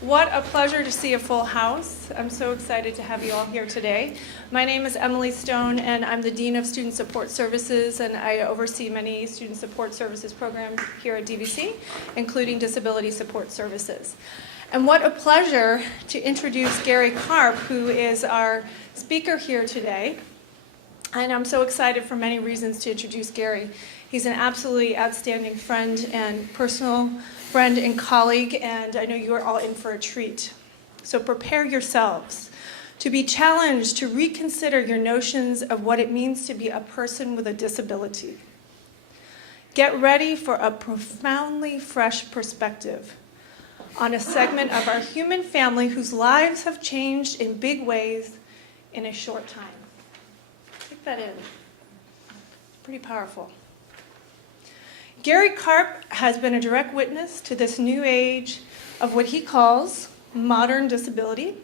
What a pleasure to see a full house. I'm so excited to have you all here today. My name is Emily Stone, and I'm the Dean of Student Support Services, and I oversee many student support services programs here at DVC, including Disability Support Services. And what a pleasure to introduce Gary Karp, who is our speaker here today. And I'm so excited for many reasons to introduce Gary. He's an absolutely outstanding friend and personal friend and colleague, and I know you are all in for a treat. So prepare yourselves to be challenged to reconsider your notions of what it means to be a person with a disability. Get ready for a profoundly fresh perspective on a segment of our human family whose lives have changed in big ways in a short time. Take that in. Pretty powerful. Gary Karp has been a direct witness to this new age of what he calls modern disability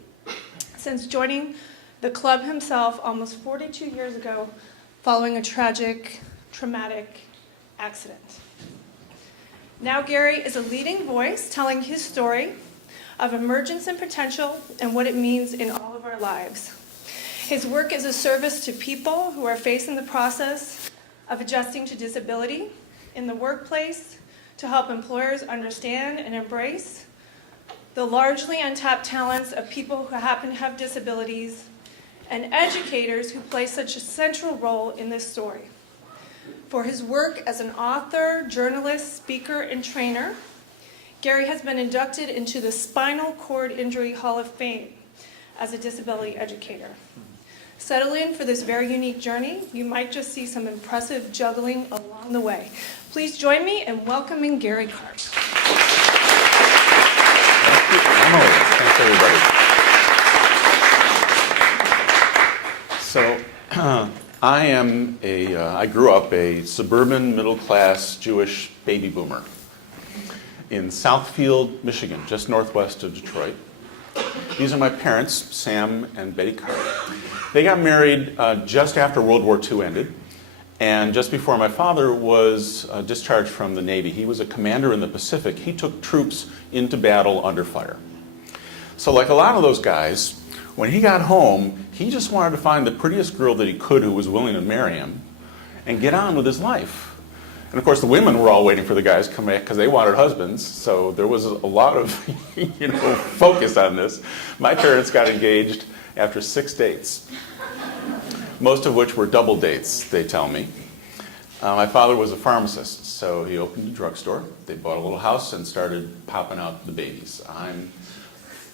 since joining the club himself almost 42 years ago following a tragic, traumatic accident. Now Gary is a leading voice telling his story of emergence and potential and what it means in all of our lives. His work is a service to people who are facing the process of adjusting to disability in the workplace, to help employers understand and embrace the largely untapped talents of people who happen to have disabilities, and educators who play such a central role in this story. For his work as an author, journalist, speaker, and trainer, Gary has been inducted into the Spinal Cord Injury Hall of Fame as a disability educator. Settle in for this very unique journey. You might just see some impressive juggling along the way. Please join me in welcoming Gary Karp. Thank you, Emily. Thanks, everybody. So, I grew up a suburban, middle-class Jewish baby boomer in Southfield, Michigan, just northwest of Detroit. These are my parents, Sam and Betty Karp. They got married just after World War II ended, and just before my father was discharged from the Navy. He was a commander in the Pacific. He took troops into battle under fire. So like a lot of those guys, when he got home, he just wanted to find the prettiest girl that he could who was willing to marry him and get on with his life. And of course, the women were all waiting for the guys to come back because they wanted husbands. So there was a lot of focus on this. My parents got engaged after 6 dates, most of which were double dates, they tell me. My father was a pharmacist, so he opened a drugstore. They bought a little house and started popping out the babies. I'm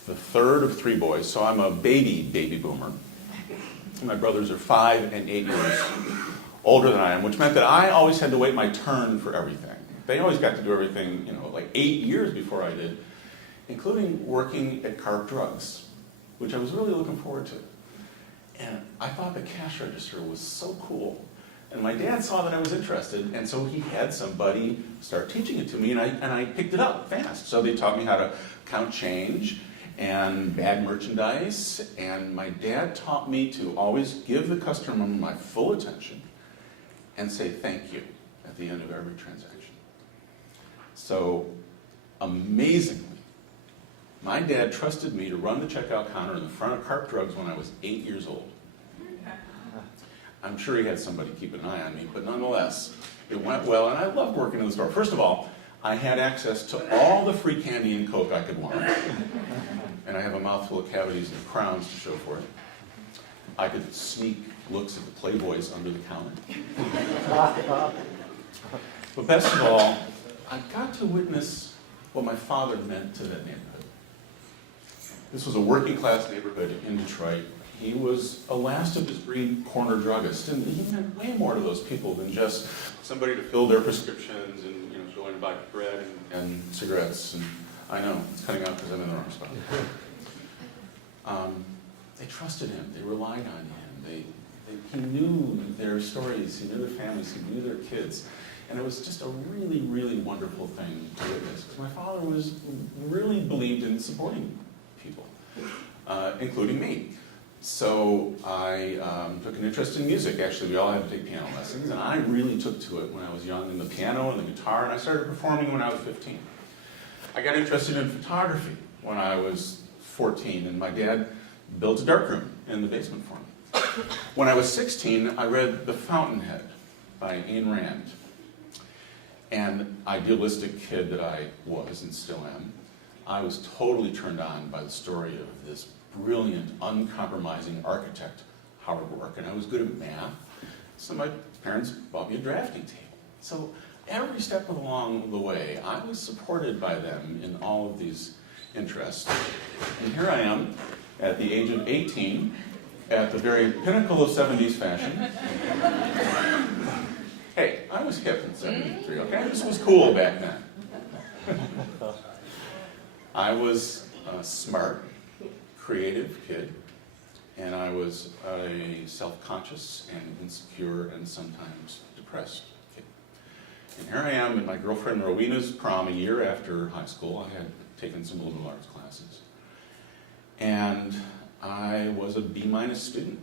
the third of 3 boys, so I'm a baby boomer. My brothers are 5 and 8 years older than I am, which meant that I always had to wait my turn for everything. They always got to do everything, like 8 years before I did, including working at Karp Drugs, which I was really looking forward to. And I thought the cash register was so cool. And my dad saw that I was interested, and so he had somebody start teaching it to me, and I picked it up fast. So they taught me how to count change and bag merchandise, and my dad taught me to always give the customer my full attention and say thank you at the end of every transaction. So amazingly, my dad trusted me to run the checkout counter in the front of Karp Drugs when I was 8 years old. I'm sure he had somebody keep an eye on me, but nonetheless, it went well, and I loved working in the store. First of all, I had access to all the free candy and Coke I could want, and I have a mouthful of cavities and crowns to show for it. I could sneak looks at the Playboys under the counter. But best of all, I got to witness what my father meant to that neighborhood. This was a working class neighborhood in Detroit. He was a last of his breed corner druggist, and he meant way more to those people than just somebody to fill their prescriptions and going to buy bread and cigarettes. And I know it's cutting out because I'm in the wrong spot. They trusted him. They relied on him. He knew their stories. He knew their families. He knew their kids. And it was just a really, really wonderful thing to witness, because my father really believed in supporting people, including me. So I took an interest in music. Actually, we all had to take piano lessons, and I really took to it when I was young, in the piano and the guitar, and I started performing when I was 15. I got interested in photography, when I was 14, and my dad built a darkroom in the basement for me. When I was 16, I read The Fountainhead by Ayn Rand. And idealistic kid that I was and still am, I was totally turned on by the story of this brilliant, uncompromising architect, Howard Rourke, and I was good at math, so my parents bought me a drafting table. So every step along the way, I was supported by them in all of these interests. And here I am, at the age of 18, at the very pinnacle of 70s fashion. Hey, I was hip in 73, okay? This was cool back then. I was a smart, creative kid, and I was a self-conscious and insecure and sometimes depressed kid. And here I am at my girlfriend Rowena's prom a year after high school. I had taken some liberal arts classes. And I was a B- student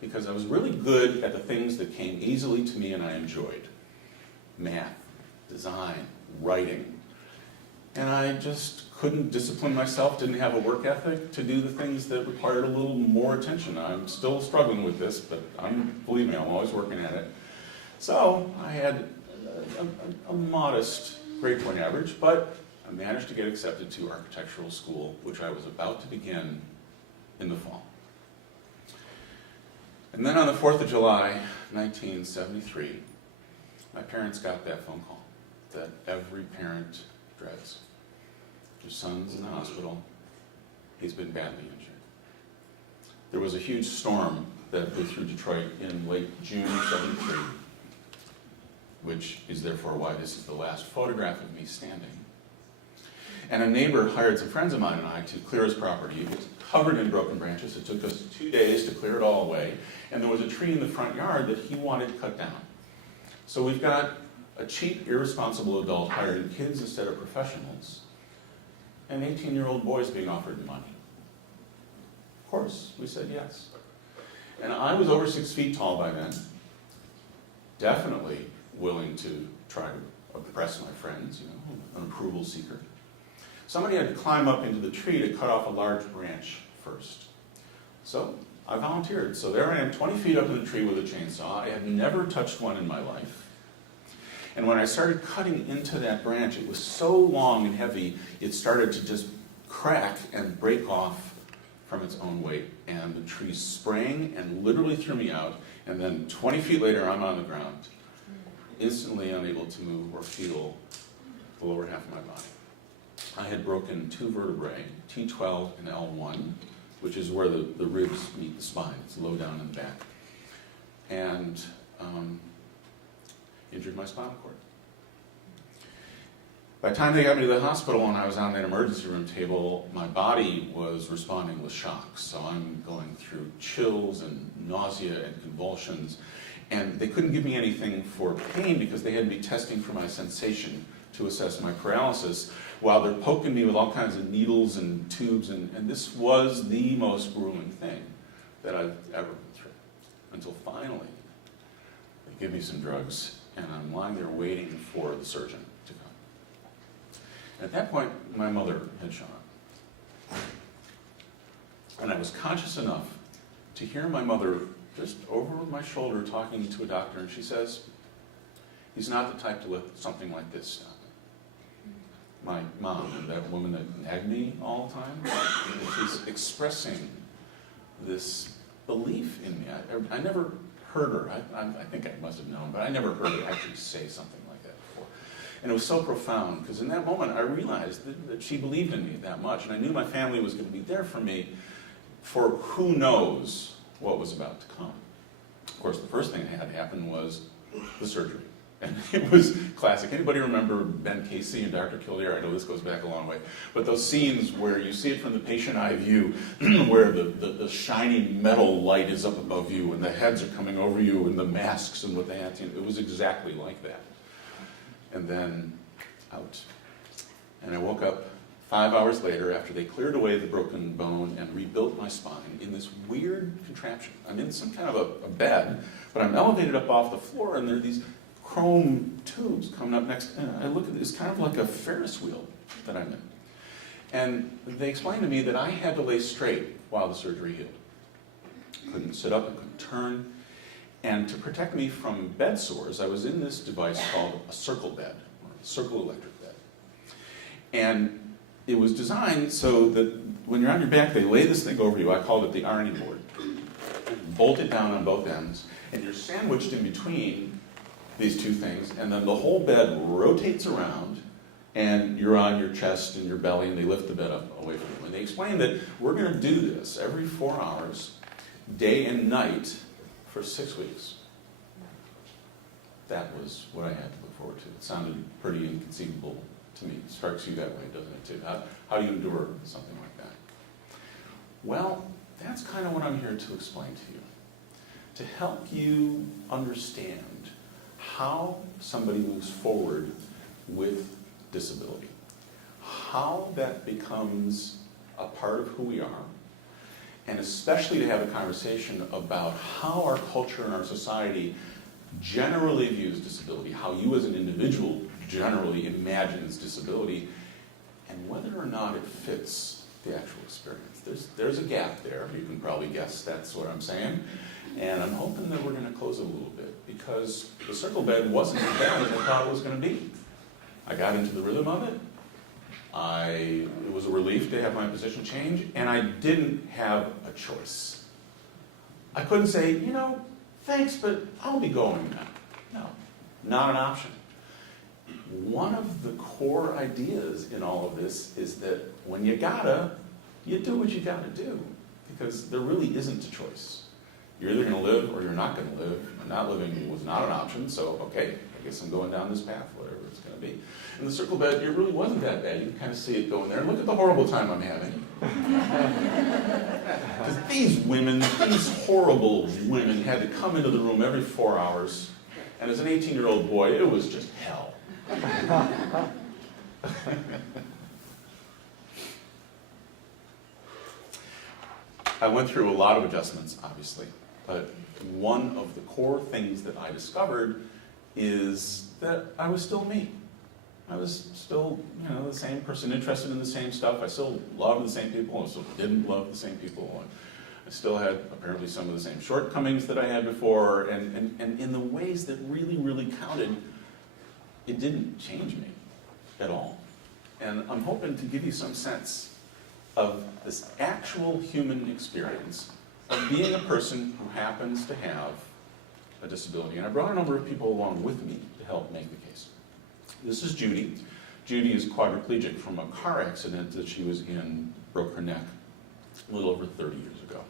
because I was really good at the things that came easily to me and I enjoyed. Math, design, writing. And I just couldn't discipline myself, didn't have a work ethic to do the things that required a little more attention. I'm still struggling with this, but believe me, I'm always working at it. So I had a modest grade point average, but I managed to get accepted to architectural school, which I was about to begin in the fall. And then on the 4th of July, 1973, my parents got that phone call that every parent dreads. Your son's in the hospital. He's been badly injured. There was a huge storm that blew through Detroit in late June of '73, which is therefore why this is the last photograph of me standing. And a neighbor hired some friends of mine and I to clear his property. It was covered in broken branches. It took us 2 days to clear it all away. And there was a tree in the front yard that he wanted cut down. So we've got a cheap, irresponsible adult hiring kids instead of professionals, and 18-year-old boys being offered money. Of course, we said yes. And I was over 6 feet tall by then, definitely willing to try to impress my friends, an approval seeker. Somebody had to climb up into the tree to cut off a large branch first. So I volunteered. So there I am, 20 feet up in the tree with a chainsaw. I had never touched one in my life. And when I started cutting into that branch, it was so long and heavy, it started to just crack and break off from its own weight. And the tree sprang and literally threw me out. And then 20 feet later, I'm on the ground, instantly unable to move or feel the lower half of my body. I had broken 2 vertebrae, T12 and L1, which is where the ribs meet the spine. It's low down in the back. And injured my spinal cord. By the time they got me to the hospital and I was on that emergency room table, my body was responding with shocks. So I'm going through chills and nausea and convulsions. And they couldn't give me anything for pain because they had me testing for my sensation to assess my paralysis while they're poking me with all kinds of needles and tubes. And this was the most grueling thing that I've ever been through. Until finally, they give me some drugs and I'm lying there waiting for the surgeon to come. And at that point, my mother had shown up. And I was conscious enough to hear my mother just over my shoulder talking to a doctor, and she says, "He's not the type to let something like this stop him." My mom, that woman that nagged me all the time, she's expressing this belief in me. I never heard her, I think I must have known, but I never heard her actually say something like that before. And it was so profound, because in that moment I realized that she believed in me that much, and I knew my family was going to be there for me for who knows what was about to come. Of course, the first thing that had to happen was the surgery. And it was classic. Anybody remember Ben Casey and Dr. Kildare? I know this goes back a long way. But those scenes where you see it from the patient eye view, where the shiny metal light is up above you and the heads are coming over you and the masks and what they had to, it was exactly like that. And then out. And I woke up 5 hours later after they cleared away the broken bone and rebuilt my spine in this weird contraption. I'm in some kind of a bed, but I'm elevated up off the floor and there are these chrome tubes coming up next. And I look at it, it's kind of like a Ferris wheel that I'm in. And they explained to me that I had to lay straight while the surgery healed. Couldn't sit up, I couldn't turn. And to protect me from bed sores, I was in this device called a circle bed, or a circle electric bed. And it was designed so that when you're on your back, they lay this thing over you. I called it the ironing board. Bolt it down on both ends, and you're sandwiched in between these two things, and then the whole bed rotates around, and you're on your chest and your belly, and they lift the bed up away from you. And they explained that we're going to do this every 4 hours, day and night, for 6 weeks. That was what I had to look forward to. It sounded pretty inconceivable to me. It strikes you that way, doesn't it, too? How do you endure something like that? Well, that's kind of what I'm here to explain to you. To help you understand how somebody moves forward with disability. How that becomes a part of who we are. And especially to have a conversation about how our culture and our society generally views disability, how you as an individual generally imagines disability, and whether or not it fits the actual experience. There's a gap there. You can probably guess that's what I'm saying. And I'm hoping that we're going to close it a little bit, because the circle bed wasn't as bad as I thought it was going to be. I got into the rhythm of it. It was a relief to have my position change, and I didn't have a choice. I couldn't say, thanks, but I'll be going now. No, not an option. One of the core ideas in all of this is that when you do what you gotta do, because there really isn't a choice. You're either going to live or you're not going to live, and not living was not an option, so okay, I guess I'm going down this path, whatever it's going to be. In the circle bed, it really wasn't that bad. You can kind of see it going there. Look at the horrible time I'm having. Because these horrible women had to come into the room every 4 hours, and as an 18-year-old boy, it was just hell. I went through a lot of adjustments, obviously, but one of the core things that I discovered is that I was still me. I was still, the same person interested in the same stuff. I still loved the same people. I still didn't love the same people. I still had apparently some of the same shortcomings that I had before, and in the ways that really, really counted, it didn't change me at all. And I'm hoping to give you some sense of this actual human experience of being a person who happens to have a disability. And I brought a number of people along with me to help make the case. This is Judy. Judy is quadriplegic from a car accident that she was in, broke her neck a little over 30 years ago.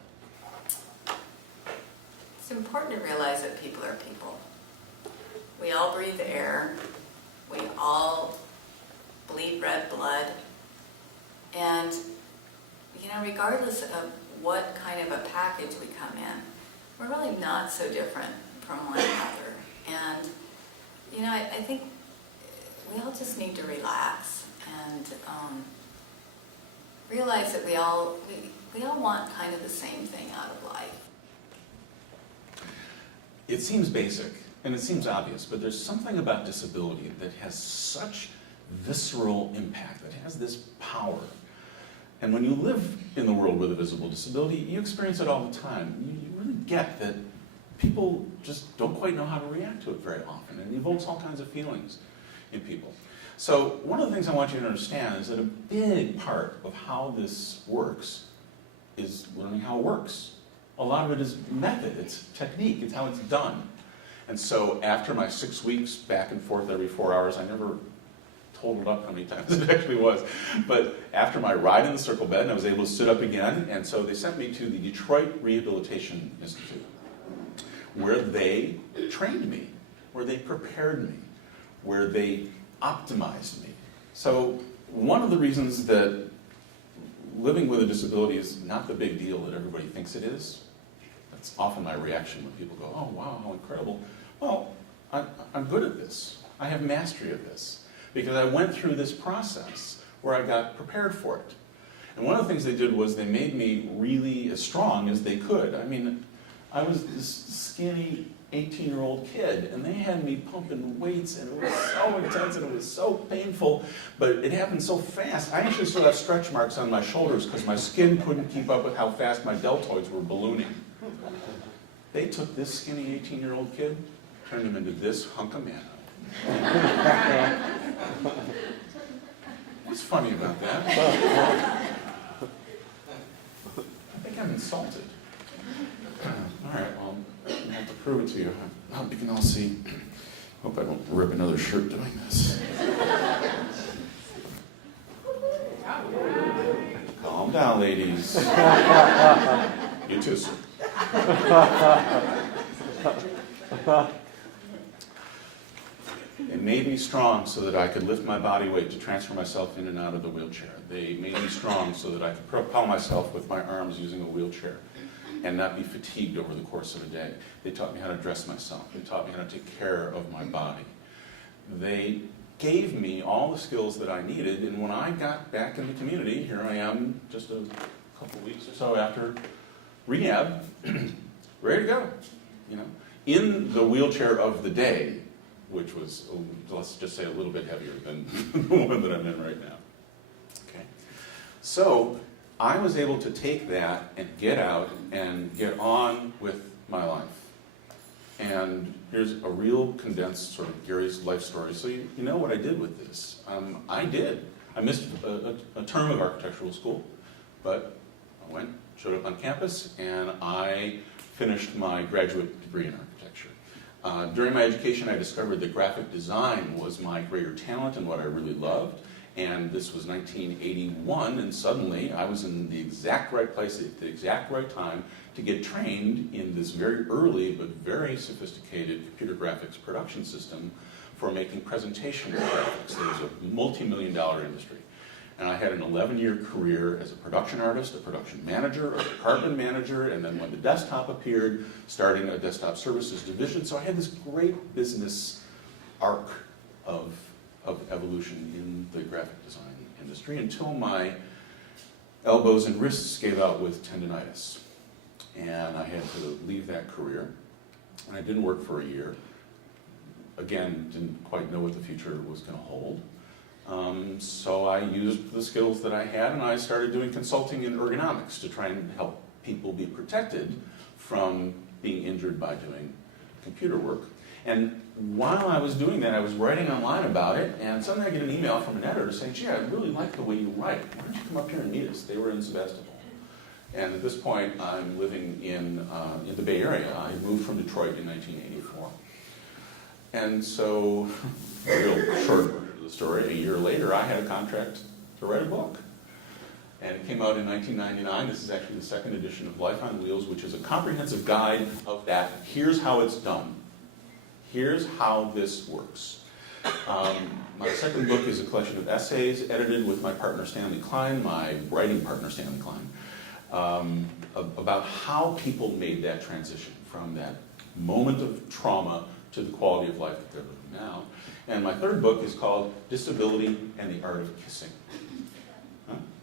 It's important to realize that people are people. We all breathe air. We all bleed red blood. And regardless of what kind of a package we come in, we're really not so different from one another. And, I think we all just need to relax and realize that we all want kind of the same thing out of life. It seems basic, and it seems obvious, but there's something about disability that has such visceral impact, that has this power. And when you live in the world with a visible disability, you experience it all the time. You really get that people just don't quite know how to react to it very often, and it evokes all kinds of feelings in people. So one of the things I want you to understand is that a big part of how this works is learning how it works. A lot of it is method, it's technique, it's how it's done. And so after my 6 weeks back and forth every 4 hours, I never totaled up how many times it actually was. But after my ride in the circle bed, I was able to sit up again, and so they sent me to the Detroit Rehabilitation Institute, where they trained me, where they prepared me, where they optimized me. So one of the reasons that living with a disability is not the big deal that everybody thinks it is, that's often my reaction when people go, oh wow, how incredible. Well, I'm good at this. I have mastery of this. Because I went through this process where I got prepared for it. And one of the things they did was they made me really as strong as they could. I mean, I was this skinny 18-year-old kid, and they had me pumping weights, and it was so intense, and it was so painful, but it happened so fast. I actually still have stretch marks on my shoulders because my skin couldn't keep up with how fast my deltoids were ballooning. They took this skinny 18-year-old kid, turned him into this hunk of manhood. What's funny about that? I think I'm insulted. All right, well, I have to prove it to you. Well, you can all see. Hope I don't rip another shirt doing this. Calm down, ladies. You too, sir. They made me strong so that I could lift my body weight to transfer myself in and out of the wheelchair. They made me strong so that I could propel myself with my arms using a wheelchair and not be fatigued over the course of a day. They taught me how to dress myself. They taught me how to take care of my body. They gave me all the skills that I needed, and when I got back in the community, here I am just a couple weeks or so after rehab, ready to go, you know, in the wheelchair of the day, which was, let's just say, a little bit heavier than the one that I'm in right now. Okay, so I was able to take that and get out and get on with my life. And here's a real condensed sort of Gary's life story. So you know what I did with this. I missed a term of architectural school, but I showed up on campus, and I finished my graduate degree in architecture. During my education, I discovered that graphic design was my greater talent and what I really loved. And this was 1981, and suddenly I was in the exact right place at the exact right time to get trained in this very early but very sophisticated computer graphics production system for making presentation graphics. It was a multi-million-dollar industry. And I had an 11-year career as a production artist, a production manager, a department manager, and then when the desktop appeared, starting a desktop services division. So I had this great business arc of evolution in the graphic design industry until my elbows and wrists gave out with tendinitis. And I had to leave that career. And I didn't work for a year. Again, didn't quite know what the future was going to hold. So I used the skills that I had, and I started doing consulting in ergonomics to try and help people be protected from being injured by doing computer work. And while I was doing that, I was writing online about it, and suddenly I get an email from an editor saying, gee, I really like the way you write. Why don't you come up here and meet us? They were in Sebastopol. And at this point, I'm living in the Bay Area. I moved from Detroit in 1984. And so, a real short version of the story, a year later, I had a contract to write a book. And it came out in 1999. This is actually the second edition of Life on Wheels, which is a comprehensive guide of that. Here's how it's done. Here's how this works. My second book is a collection of essays edited with my partner Stanley Klein, my writing partner Stanley Klein, about how people made that transition from that moment of trauma to the quality of life that they're living now. And my third book is called Disability and the Art of Kissing.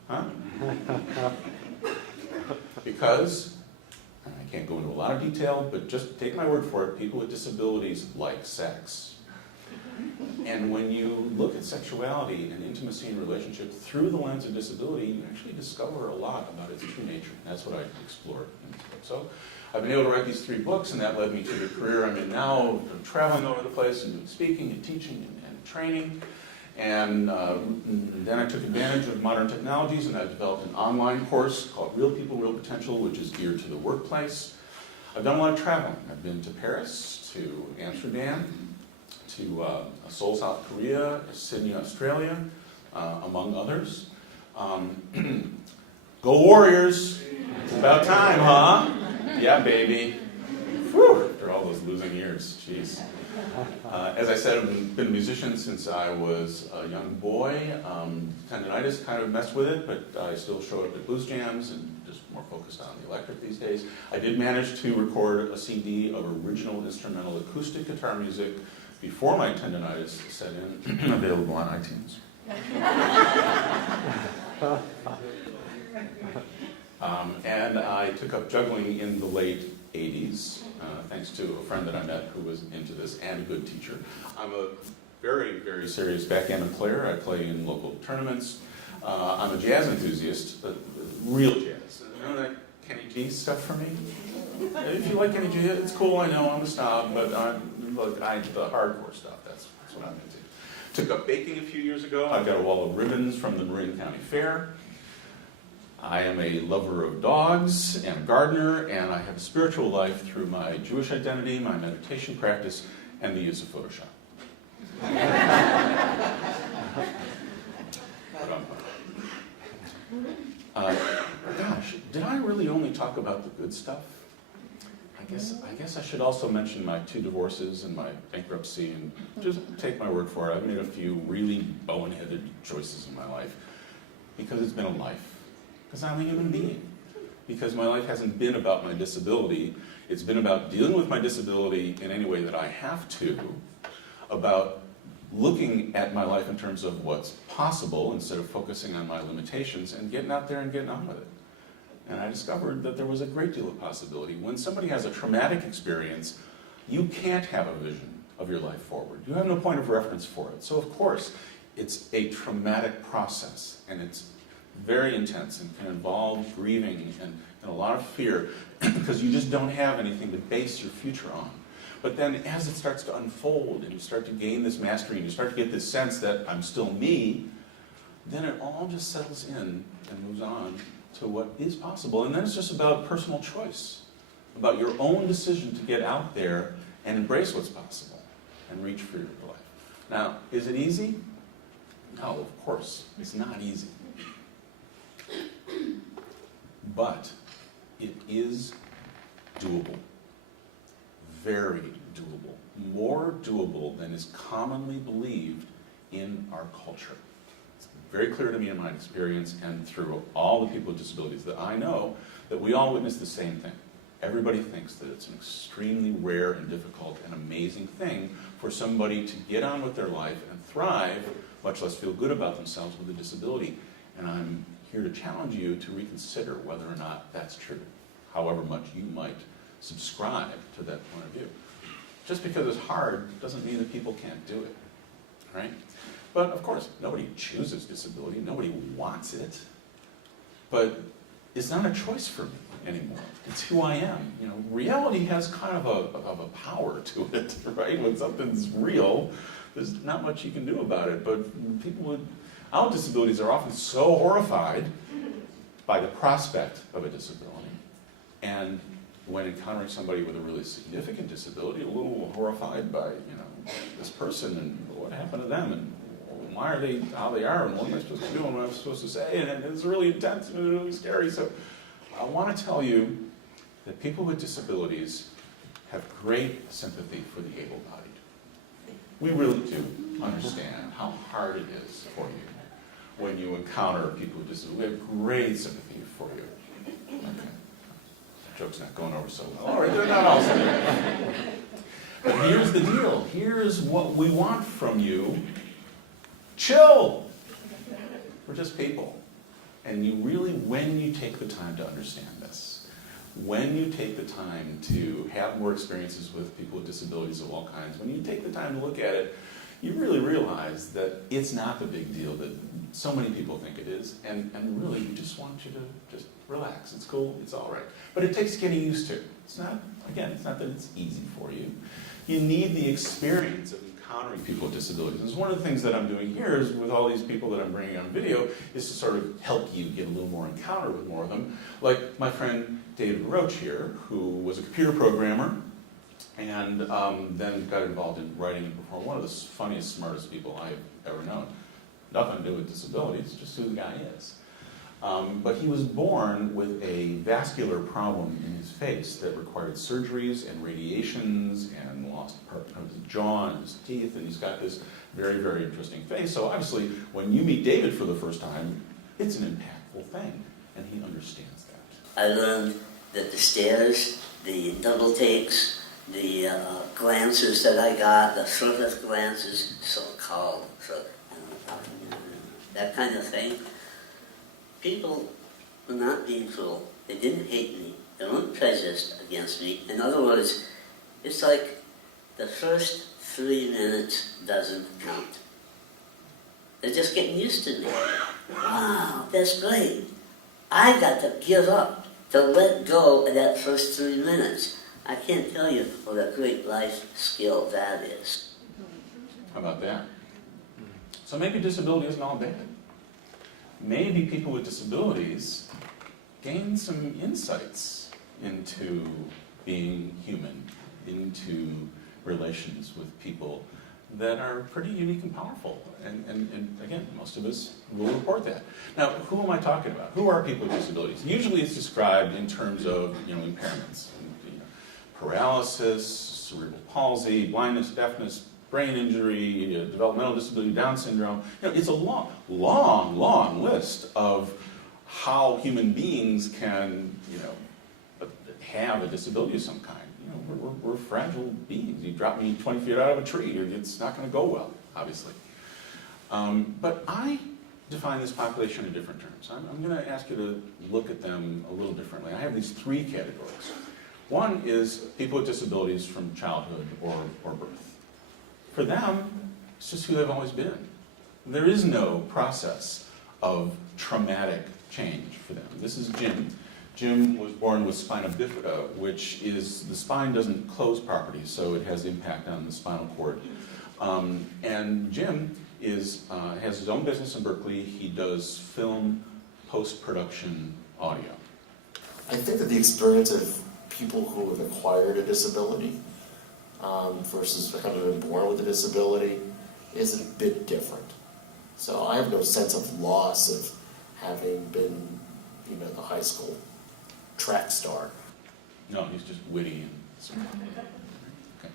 Huh? Because, and I can't go into a lot of detail, but just take my word for it, people with disabilities like sex. And when you look at sexuality and intimacy and relationship through the lens of disability, you actually discover a lot about its true nature. And that's what I explored in this book. So I've been able to write these 3 books, and that led me to the career I'm in now, traveling over the place and doing speaking and teaching and training. And then I took advantage of modern technologies, and I developed an online course called Real People, Real Potential, which is geared to the workplace. I've done a lot of traveling. I've been to Paris, to Amsterdam, to Seoul, South Korea, Sydney, Australia, among others. Go Warriors! It's about time, huh? Yeah, baby. Whew, after all those losing years, jeez. As I said, I've been a musician since I was a young boy. Tendinitis kind of messed with it, but I still show up at blues jams and just more focused on the electric these days. I did manage to record a CD of original instrumental acoustic guitar music before my tendinitis set in, available on iTunes. And I took up juggling in the late 80s, thanks to a friend that I met who was into this and a good teacher. I'm a very, very serious backgammon player. I play in local tournaments. I'm a jazz enthusiast, real jazz. You know that Kenny G stuff for me? If you like Kenny G, it's cool, I know, I'm a snob, but the hardcore stuff, that's what I'm into. Took up baking a few years ago. I've got a wall of ribbons from the Marin County Fair. I am a lover of dogs and a gardener, and I have a spiritual life through my Jewish identity, my meditation practice, and the use of Photoshop. Gosh, did I really only talk about the good stuff? I guess I should also mention my 2 divorces and my bankruptcy, and just take my word for it. I've made a few really boneheaded choices in my life because it's been a life. Because I'm a human being. Because my life hasn't been about my disability. It's been about dealing with my disability in any way that I have to, about looking at my life in terms of what's possible instead of focusing on my limitations, and getting out there and getting on with it. And I discovered that there was a great deal of possibility. When somebody has a traumatic experience, you can't have a vision of your life forward. You have no point of reference for it. So of course, it's a traumatic process, and it's very intense and can involve grieving and a lot of fear because you just don't have anything to base your future on. But then as it starts to unfold and you start to gain this mastery and you start to get this sense that I'm still me, then it all just settles in and moves on to what is possible. And then it's just about personal choice, about your own decision to get out there and embrace what's possible and reach for your life. Now, is it easy? No, of course, it's not easy. But it is doable. Very doable. More doable than is commonly believed in our culture. It's very clear to me in my experience and through all the people with disabilities that I know that we all witness the same thing. Everybody thinks that it's an extremely rare and difficult and amazing thing for somebody to get on with their life and thrive, much less feel good about themselves with a disability. And I'm here to challenge you to reconsider whether or not that's true, however much you might subscribe to that point of view. Just because it's hard doesn't mean that people can't do it, right? But of course, nobody chooses disability, nobody wants it, but it's not a choice for me anymore. It's who I am. You know, reality has kind of a power to it, right? When something's real, there's not much you can do about it, but people without disabilities are often so horrified by the prospect of a disability, and when encountering somebody with a really significant disability, a little horrified by, this person and what happened to them and why are they how they are and what am I supposed to do and what am I supposed to say, and it's really intense and really scary. So I want to tell you that people with disabilities have great sympathy for the able-bodied. We really do understand how hard it is for you when you encounter people with disabilities. We have great sympathy for you. Okay. Joke's not going over so well. All right, they're not all sympathetic. But here's the deal. Here's what we want from you. Chill. We're just people. And you really, when you take the time to understand this, when you take the time to have more experiences with people with disabilities of all kinds, when you take the time to look at it, you really realize that it's not the big deal that so many people think it is, and really we just want you to just relax. It's cool, it's all right. But it takes getting used to. It's not that it's easy for you. You need the experience of encountering people with disabilities. And one of the things that I'm doing here is with all these people that I'm bringing on video is to sort of help you get a little more encounter with more of them. Like my friend David Roach here, who was a computer programmer and then got involved in writing and performing. One of the funniest, smartest people I've ever known. Nothing to do with disabilities, just who the guy is. But he was born with a vascular problem in his face that required surgeries and radiations and lost part of his jaw and his teeth, and he's got this very, very interesting face. So obviously, when you meet David for the first time, it's an impactful thing, and he understands that. I learned that the stares, the double takes, the glances that I got, the surface glances, so-called, that kind of thing. People were not being cruel. They didn't hate me. They weren't prejudiced against me. In other words, it's like the first 3 minutes doesn't count. They're just getting used to me. Wow, that's great. I got to give up, to let go of that first 3 minutes. I can't tell you what a great life skill that is. How about that? So maybe disability isn't all bad. Maybe people with disabilities gain some insights into being human, into relations with people that are pretty unique and powerful. And again, most of us will report that. Now, who am I talking about? Who are people with disabilities? Usually it's described in terms of impairments. Paralysis, cerebral palsy, blindness, deafness, brain injury, developmental disability, Down syndrome. It's a long, long, long list of how human beings can, have a disability of some kind. We're fragile beings. You drop me 20 feet out of a tree, it's not going to go well, obviously. But I define this population in different terms. I'm going to ask you to look at them a little differently. I have these 3 categories. One is people with disabilities from childhood or birth. For them, it's just who they've always been. There is no process of traumatic change for them. This is Jim. Jim was born with spina bifida, which is the spine doesn't close properly, so it has impact on the spinal cord. And Jim has his own business in Berkeley. He does film post-production audio. I think that the experience of people who have acquired a disability versus having been born with a disability is a bit different. So I have no sense of loss of having been, the high school track star. No, he's just witty and smart. Okay.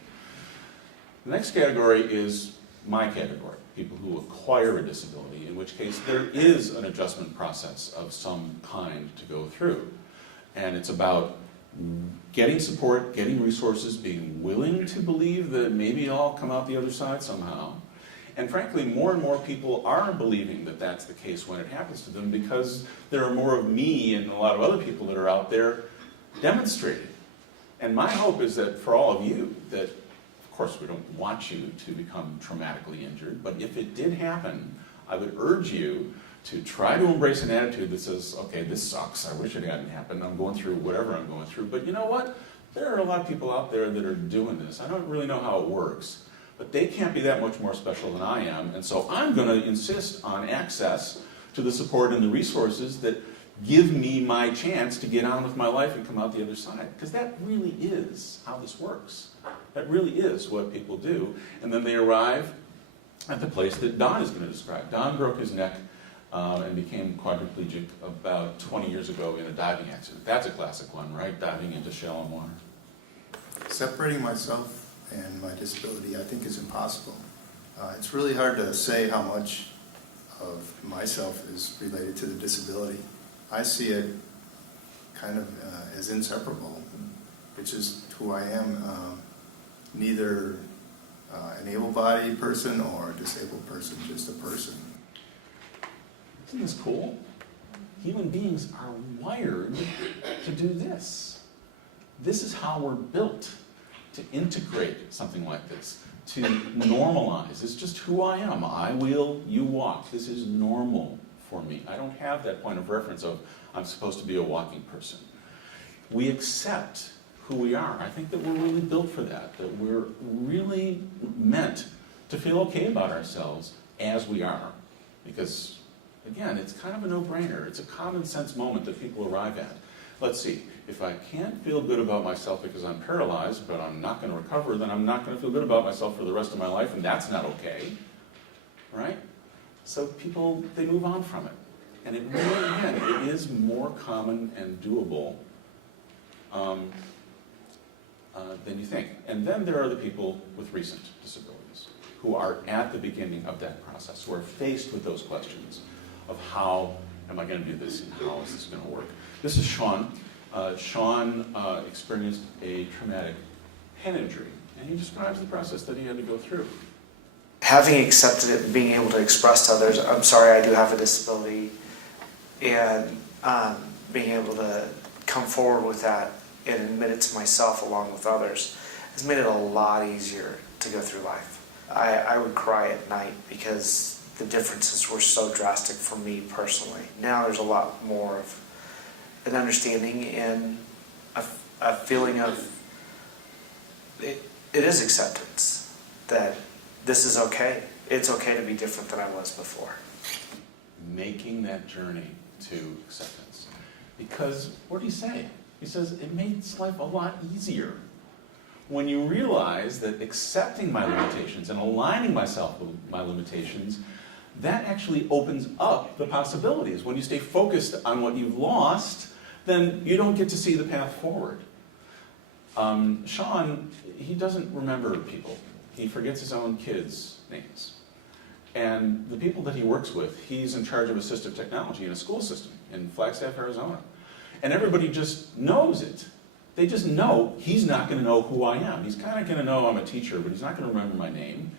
The next category is my category, people who acquire a disability, in which case there is an adjustment process of some kind to go through. And it's about getting support, getting resources, being willing to believe that maybe I'll come out the other side somehow. And frankly, more and more people are believing that that's the case when it happens to them, because there are more of me and a lot of other people that are out there demonstrating. And my hope is that for all of you, that of course we don't want you to become traumatically injured, but if it did happen, I would urge you to try to embrace an attitude that says, okay, this sucks, I wish it hadn't happened, I'm going through whatever I'm going through, but you know what? There are a lot of people out there that are doing this. I don't really know how it works, but they can't be that much more special than I am, and so I'm going to insist on access to the support and the resources that give me my chance to get on with my life and come out the other side, because that really is how this works. That really is what people do, and then they arrive at the place that Don is going to describe. Don broke his neck and became quadriplegic about 20 years ago in a diving accident. That's a classic one, right? Diving into shallow water. Separating myself and my disability, I think, is impossible. It's really hard to say how much of myself is related to the disability. I see it kind of as inseparable. It's just who I am, neither an able-bodied person or a disabled person, just a person. Isn't this cool? Human beings are wired to do this. This is how we're built, to integrate something like this, to normalize. It's just who I am. I wheel, you walk. This is normal for me. I don't have that point of reference of I'm supposed to be a walking person. We accept who we are. I think that we're really built for that we're really meant to feel okay about ourselves as we are. Because, again, it's kind of a no-brainer. It's a common sense moment that people arrive at. Let's see, if I can't feel good about myself because I'm paralyzed, but I'm not going to recover, then I'm not going to feel good about myself for the rest of my life, and that's not okay, right? So people, they move on from it. And it really, again, it is more common and doable than you think. And then there are the people with recent disabilities who are at the beginning of that process, who are faced with those questions of how am I going to do this and how is this going to work. This is Sean. Sean experienced a traumatic head injury, and he describes the process that he had to go through. Having accepted it and being able to express to others, I'm sorry, I do have a disability, and being able to come forward with that and admit it to myself along with others has made it a lot easier to go through life. I would cry at night because the differences were so drastic for me personally. Now there's a lot more of an understanding and a feeling of it is acceptance, that this is okay. It's okay to be different than I was before. Making that journey to acceptance. Because what did he say? He says it makes life a lot easier. When you realize that accepting my limitations and aligning myself with my limitations, that actually opens up the possibilities. When you stay focused on what you've lost, then you don't get to see the path forward. Sean, he doesn't remember people. He forgets his own kids' names. And the people that he works with, he's in charge of assistive technology in a school system in Flagstaff, Arizona. And everybody just knows it. They just know he's not going to know who I am. He's kind of going to know I'm a teacher, but he's not going to remember my name.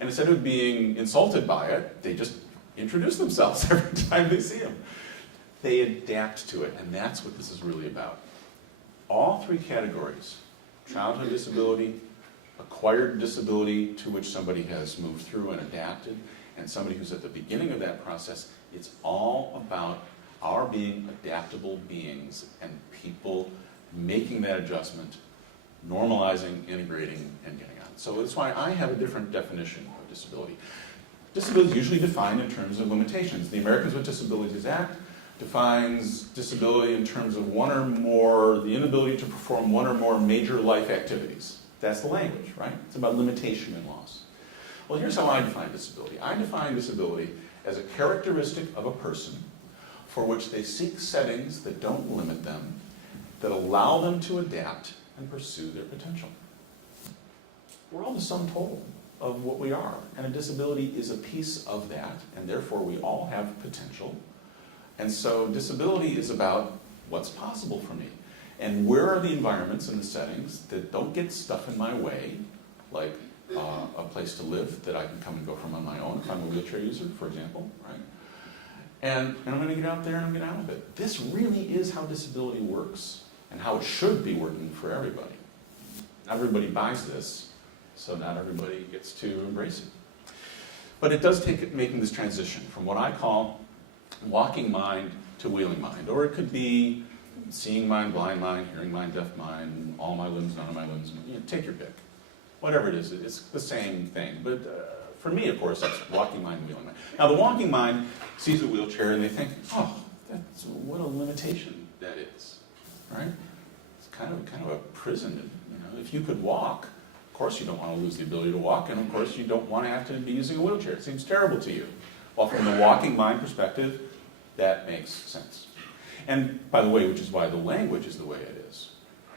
And instead of being insulted by it, they just introduce themselves every time they see him. They adapt to it, and that's what this is really about. All three categories, childhood disability, acquired disability to which somebody has moved through and adapted, and somebody who's at the beginning of that process, it's all about our being adaptable beings and people making that adjustment, normalizing, integrating, and getting on. So that's why I have a different definition of disability. Disability is usually defined in terms of limitations. The Americans with Disabilities Act defines disability in terms of one or more, the inability to perform one or more major life activities. That's the language, right? It's about limitation and loss. Well, here's how I define disability. I define disability as a characteristic of a person for which they seek settings that don't limit them, that allow them to adapt and pursue their potential. We're all the sum total of what we are, and a disability is a piece of that, and therefore we all have potential. And so disability is about what's possible for me. And where are the environments and the settings that don't get stuff in my way, like a place to live that I can come and go from on my own if I'm a wheelchair user, for example, right? And I'm going to get out there and I'm going to get out of it. This really is how disability works and how it should be working for everybody. Everybody buys this, so not everybody gets to embrace it. But it does take making this transition from what I call walking mind to wheeling mind, or it could be seeing mind, blind mind, hearing mind, deaf mind, all my limbs, none of my limbs. You know, take your pick. Whatever it is, it's the same thing. But for me, of course, it's walking mind and wheeling mind. Now, the walking mind sees a wheelchair and they think, oh, that's what a limitation that is, right? It's kind of a prison. You know, if you could walk, of course you don't want to lose the ability to walk, and of course you don't want to have to be using a wheelchair. It seems terrible to you. Well, from the walking mind perspective, that makes sense. And by the way, which is why the language is the way it is,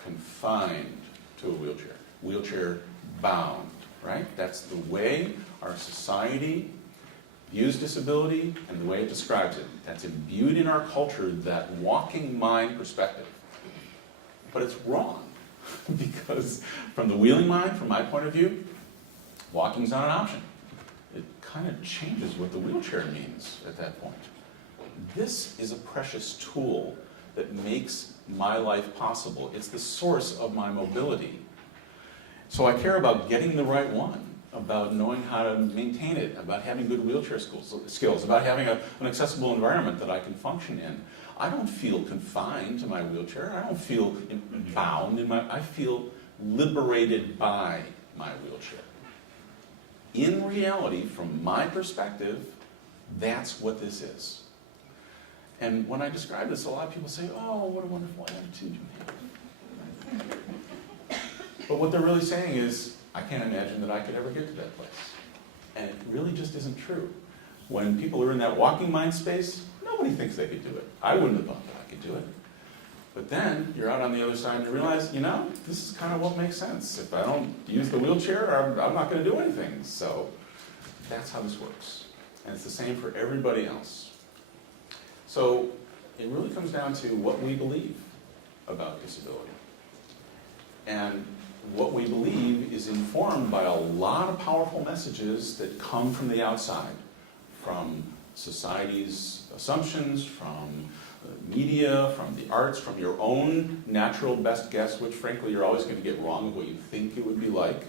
confined to a wheelchair, wheelchair bound, right? That's the way our society views disability and the way it describes it. That's imbued in our culture, that walking mind perspective. But it's wrong, because from the wheeling mind, from my point of view, walking's not an option. It kind of changes what the wheelchair means at that point. This is a precious tool that makes my life possible. It's the source of my mobility. So I care about getting the right one, about knowing how to maintain it, about having good wheelchair skills, about having an accessible environment that I can function in. I don't feel confined to my wheelchair. I don't feel bound I feel liberated by my wheelchair. In reality, from my perspective, that's what this is. And when I describe this, a lot of people say, oh, what a wonderful attitude you have. But what they're really saying is, I can't imagine that I could ever get to that place. And it really just isn't true. When people are in that walking mind space, nobody thinks they could do it. I wouldn't have thought that I could do it. But then you're out on the other side and you realize, you know, this is kind of what makes sense. If I don't use the wheelchair, I'm not going to do anything. So that's how this works. And it's the same for everybody else. So it really comes down to what we believe about disability. And what we believe is informed by a lot of powerful messages that come from the outside, from society's assumptions, from the media, from the arts, from your own natural best guess, which frankly you're always going to get wrong of what you think it would be like,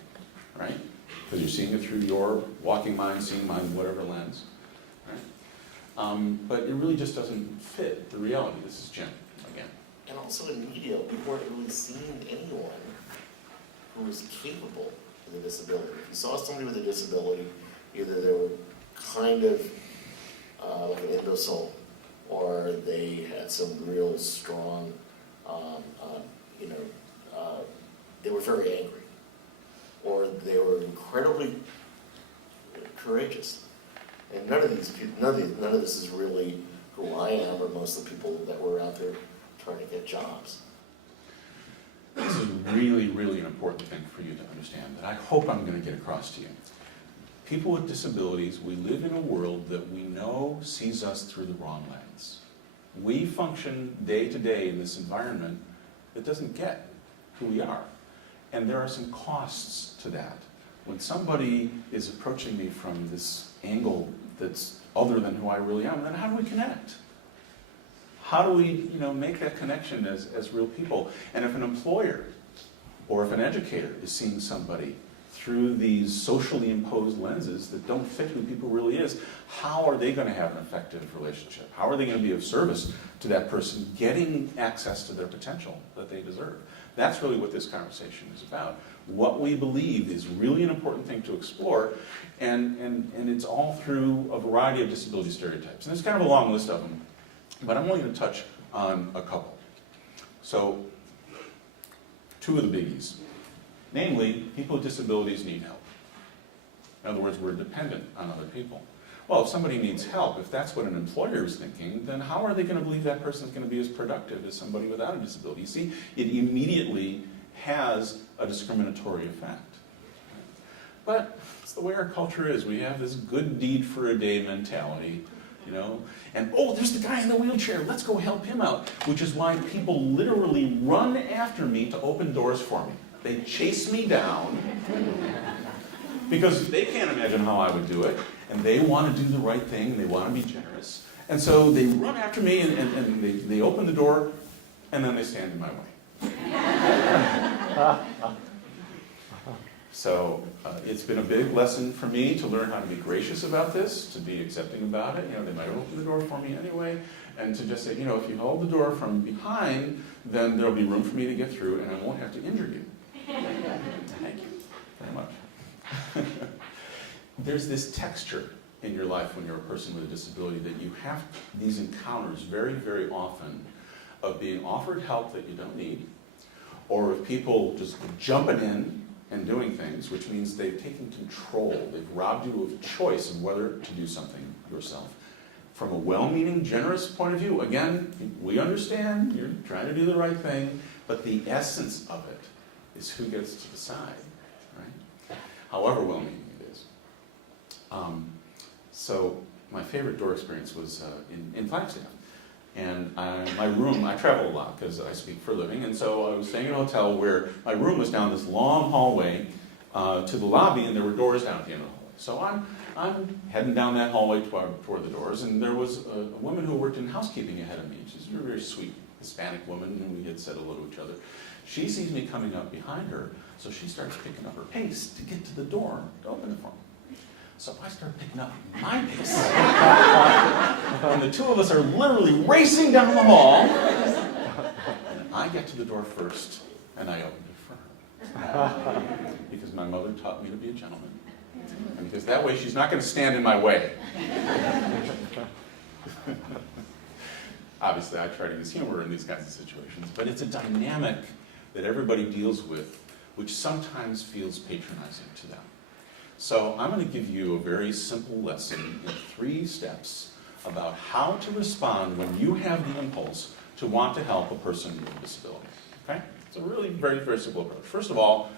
right? Because you're seeing it through your walking mind, seeing mind, whatever lens, right? But it really just doesn't fit the reality. This is Jim again. And also in media, we weren't really seeing anyone who was capable of a disability. If you saw somebody with a disability, either they were kind of like an imbecile, or they had some real strong, they were very angry, or they were incredibly courageous. And none of these people, none of this is really who I am, or most of the people that were out there trying to get jobs. This is really, really an important thing for you to understand that I hope I'm going to get across to you. People with disabilities, we live in a world that we know sees us through the wrong lens. We function day to day in this environment that doesn't get who we are. And there are some costs to that. When somebody is approaching me from this angle that's other than who I really am, then how do we connect? How do we, make that connection as real people? And if an employer or if an educator is seeing somebody through these socially imposed lenses that don't fit who people really is, how are they going to have an effective relationship? How are they going to be of service to that person getting access to their potential that they deserve? That's really what this conversation is about. What we believe is really an important thing to explore, and it's all through a variety of disability stereotypes. And there's kind of a long list of them, but I'm only going to touch on a couple. So, two of the biggies. Namely, people with disabilities need help. In other words, we're dependent on other people. Well, if somebody needs help, if that's what an employer is thinking, then how are they going to believe that person is going to be as productive as somebody without a disability? You see, it immediately has a discriminatory effect. But it's the way our culture is. We have this good deed for a day mentality, and oh, there's the guy in the wheelchair, let's go help him out, which is why people literally run after me to open doors for me. They chase me down because they can't imagine how I would do it, and they want to do the right thing, and they want to be generous. And so they run after me, and they open the door, and then they stand in my way. So it's been a big lesson for me to learn how to be gracious about this, to be accepting about it. They might open the door for me anyway, and to just say, if you hold the door from behind, then there'll be room for me to get through, and I won't have to injure you. Thank you very much. There's this texture in your life when you're a person with a disability that you have these encounters very, very often of being offered help that you don't need, or of people just jumping in and doing things, which means they've taken control. They've robbed you of choice of whether to do something yourself. From a well-meaning, generous point of view, again, we understand you're trying to do the right thing, but the essence of it is who gets to decide, right? However well-meaning it is. So my favorite door experience was in Flagstaff. And my room, I travel a lot because I speak for a living, and so I was staying in a hotel where my room was down this long hallway to the lobby, and there were doors down at the end of the hallway. So I'm heading down that hallway toward the doors, and there was a woman who worked in housekeeping ahead of me. She's a very, very sweet Hispanic woman, and we had said hello to each other. She sees me coming up behind her, so she starts picking up her pace to get to the door to open it for me. So I start picking up my pace. And the two of us are literally racing down the hall. And I get to the door first, and I open it for her. Because my mother taught me to be a gentleman. And because that way she's not going to stand in my way. Obviously, I try to use humor in these kinds of situations, but it's a dynamic that everybody deals with, which sometimes feels patronizing to them. So I'm going to give you a very simple lesson in 3 steps about how to respond when you have the impulse to want to help a person with a disability. Okay? It's a really very, very simple approach. First of all,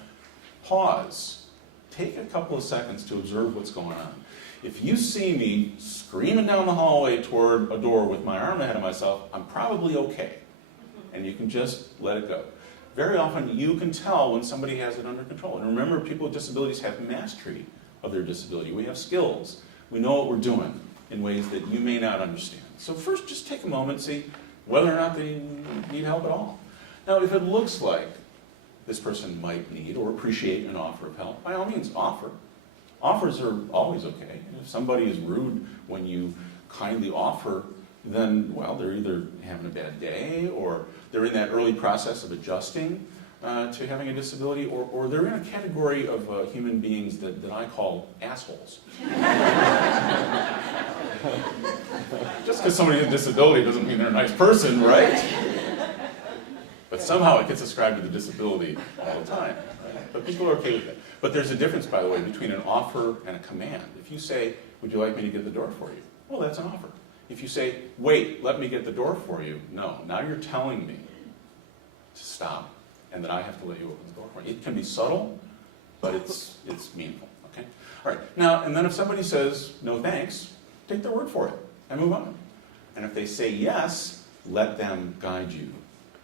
pause. Take a couple of seconds to observe what's going on. If you see me screaming down the hallway toward a door with my arm ahead of myself, I'm probably okay. And you can just let it go. Very often you can tell when somebody has it under control. And remember, people with disabilities have mastery of their disability. We have skills. We know what we're doing in ways that you may not understand. So first, just take a moment and say, whether or not they need help at all. Now, if it looks like this person might need or appreciate an offer of help, by all means, offer. Offers are always okay. If somebody is rude when you kindly offer, then, well, they're either having a bad day, or they're in that early process of adjusting to having a disability, or they're in a category of human beings that I call assholes. Just because somebody has a disability doesn't mean they're a nice person, right? But somehow it gets ascribed to the disability all the time. Right? But people are okay with that. But there's a difference, by the way, between an offer and a command. If you say, would you like me to get the door for you? Well, that's an offer. If you say, wait, let me get the door for you, no. Now you're telling me to stop and that I have to let you open the door for you. It can be subtle, but it's meaningful. Okay? All right. Now, and then if somebody says, no thanks, take their word for it and move on. And if they say yes, let them guide you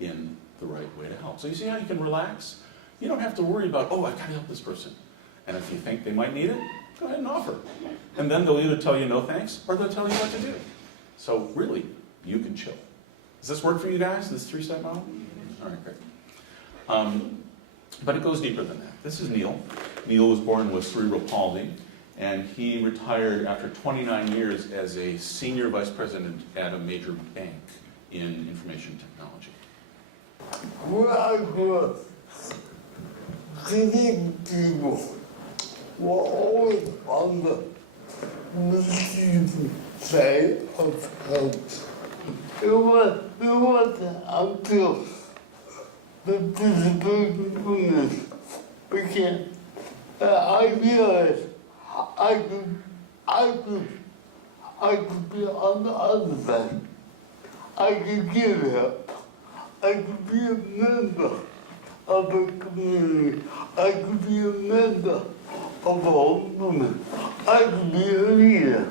in the right way to help. So you see how you can relax? You don't have to worry about, oh, I've got to help this person. And if you think they might need it, go ahead and offer. And then they'll either tell you no thanks, or they'll tell you what to do. So really, you can chill. Does this work for you guys, this 3-step model? All right, great. But it goes deeper than that. This is Neil. Neil was born with cerebral palsy, and he retired after 29 years as a senior vice president at a major bank in information technology. When I grew up, treating people were always on the receiving side of help. It wasn't until the disability movement began that I realized I could be on the other side. I could give help. I could be a member of a community. I could be a member of a whole movement. I could be a leader.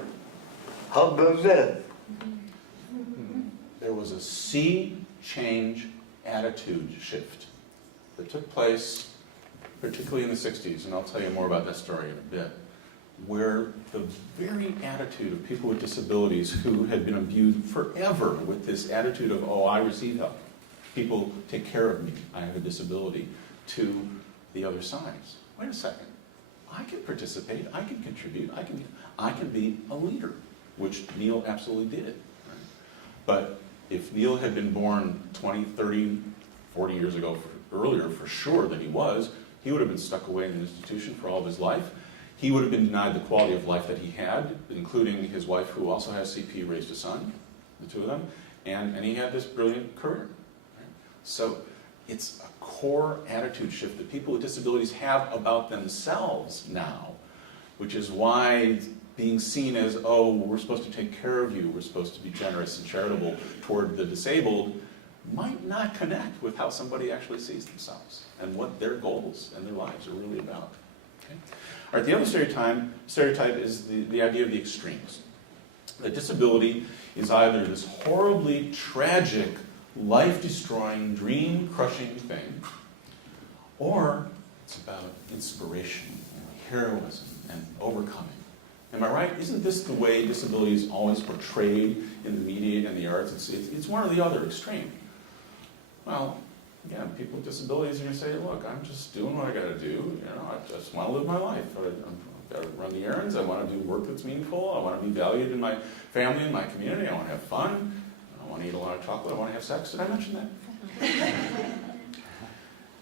How about that? There was a sea change attitude shift that took place, particularly in the 60s, and I'll tell you more about that story in a bit, where the very attitude of people with disabilities who had been imbued forever with this attitude of, oh, I receive help, people take care of me, I have a disability, to the other sides. Wait a second, I can participate, I can contribute, I can be a leader, which Neil absolutely did. Right? But if Neil had been born 20, 30, 40 years ago, earlier for sure than he was, he would have been stuck away in an institution for all of his life. He would have been denied the quality of life that he had, including his wife, who also has CP, raised a son, the two of them, and he had this brilliant career. Right? So it's a core attitude shift that people with disabilities have about themselves now, which is why being seen as, oh, we're supposed to take care of you, we're supposed to be generous and charitable toward the disabled, might not connect with how somebody actually sees themselves and what their goals and their lives are really about. Okay? All right, the other stereotype is the idea of the extremes. That disability is either this horribly tragic, life-destroying, dream-crushing thing, or it's about inspiration and heroism and overcoming. Am I right? Isn't this the way disability is always portrayed in the media and the arts? It's one or the other extreme. Well, again, people with disabilities are going to say, look, I'm just doing what I got to do. You know, I just want to live my life. I've got to run the errands. I want to do work that's meaningful. I want to be valued in my family and my community. I want to have fun. I want to eat a lot of chocolate. I want to have sex. Did I mention that?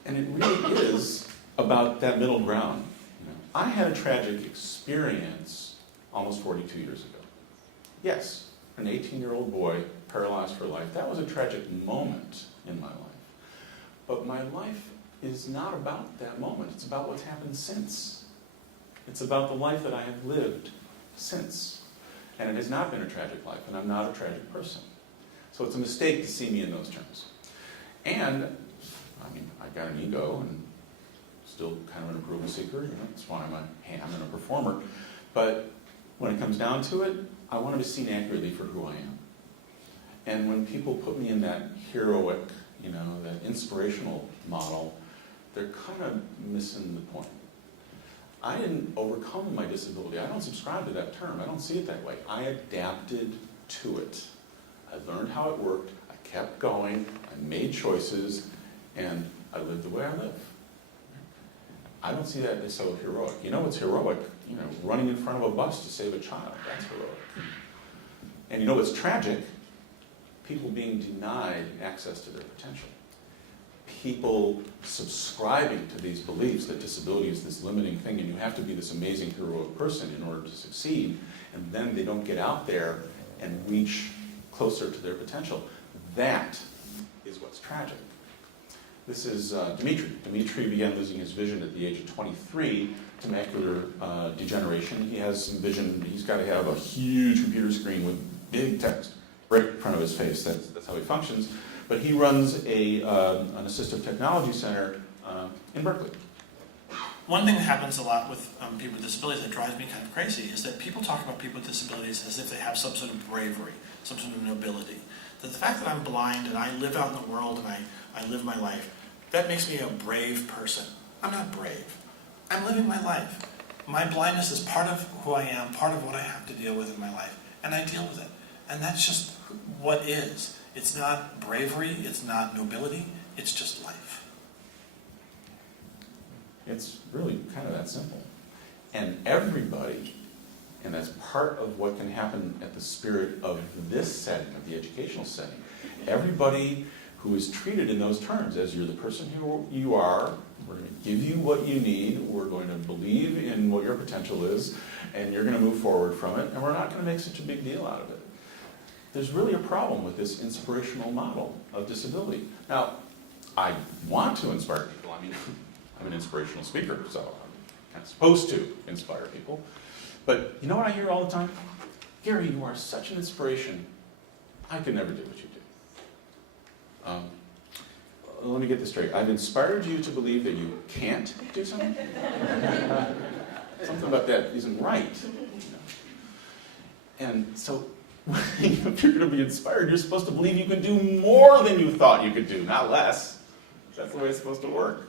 And it really is about that middle ground. You know, I had a tragic experience almost 42 years ago. Yes, an 18-year-old boy paralyzed for life. That was a tragic moment in my life. But my life is not about that moment. It's about what's happened since. It's about the life that I have lived since. And it has not been a tragic life, and I'm not a tragic person. So it's a mistake to see me in those terms. And, I mean, I got an ego and still kind of an approval seeker. You know, that's why I'm a ham and a performer. But when it comes down to it, I want to be seen accurately for who I am. And when people put me in that heroic, you know, that inspirational model, they're kind of missing the point. I didn't overcome my disability. I don't subscribe to that term. I don't see it that way. I adapted to it. I learned how it worked. I kept going, I made choices, and I lived the way I live. I don't see that as so heroic. You know what's heroic? You know, running in front of a bus to save a child, that's heroic. And you know what's tragic? People being denied access to their potential. People subscribing to these beliefs that disability is this limiting thing and you have to be this amazing heroic person in order to succeed, and then they don't get out there and reach closer to their potential. That is what's tragic. This is Dimitri. Dimitri began losing his vision at the age of 23 to macular degeneration. He has some vision. He's got to have a huge computer screen with big text right in front of his face. That's how he functions. But he runs an assistive technology center in Berkeley. One thing that happens a lot with people with disabilities that drives me kind of crazy is that people talk about people with disabilities as if they have some sort of bravery, some sort of nobility. That the fact that I'm blind and I live out in the world and I live my life, that makes me a brave person. I'm not brave. I'm living my life. My blindness is part of who I am, part of what I have to deal with in my life, and I deal with it. And that's just what is. It's not bravery, it's not nobility, it's just life. It's really kind of that simple. And everybody, and that's part of what can happen at the spirit of this setting, of the educational setting, everybody who is treated in those terms, as you're the person who you are, we're going to give you what you need, we're going to believe in what your potential is, and you're going to move forward from it, and we're not going to make such a big deal out of it. There's really a problem with this inspirational model of disability. Now, I want to inspire people. I mean, I'm an inspirational speaker, so I'm kind of supposed to inspire people. But you know what I hear all the time? Gary, you are such an inspiration. I could never do what you do. Let me get this straight. I've inspired you to believe that you can't do something? Something about that isn't right. And so, if you're going to be inspired, you're supposed to believe you can do more than you thought you could do, not less. That's the way it's supposed to work.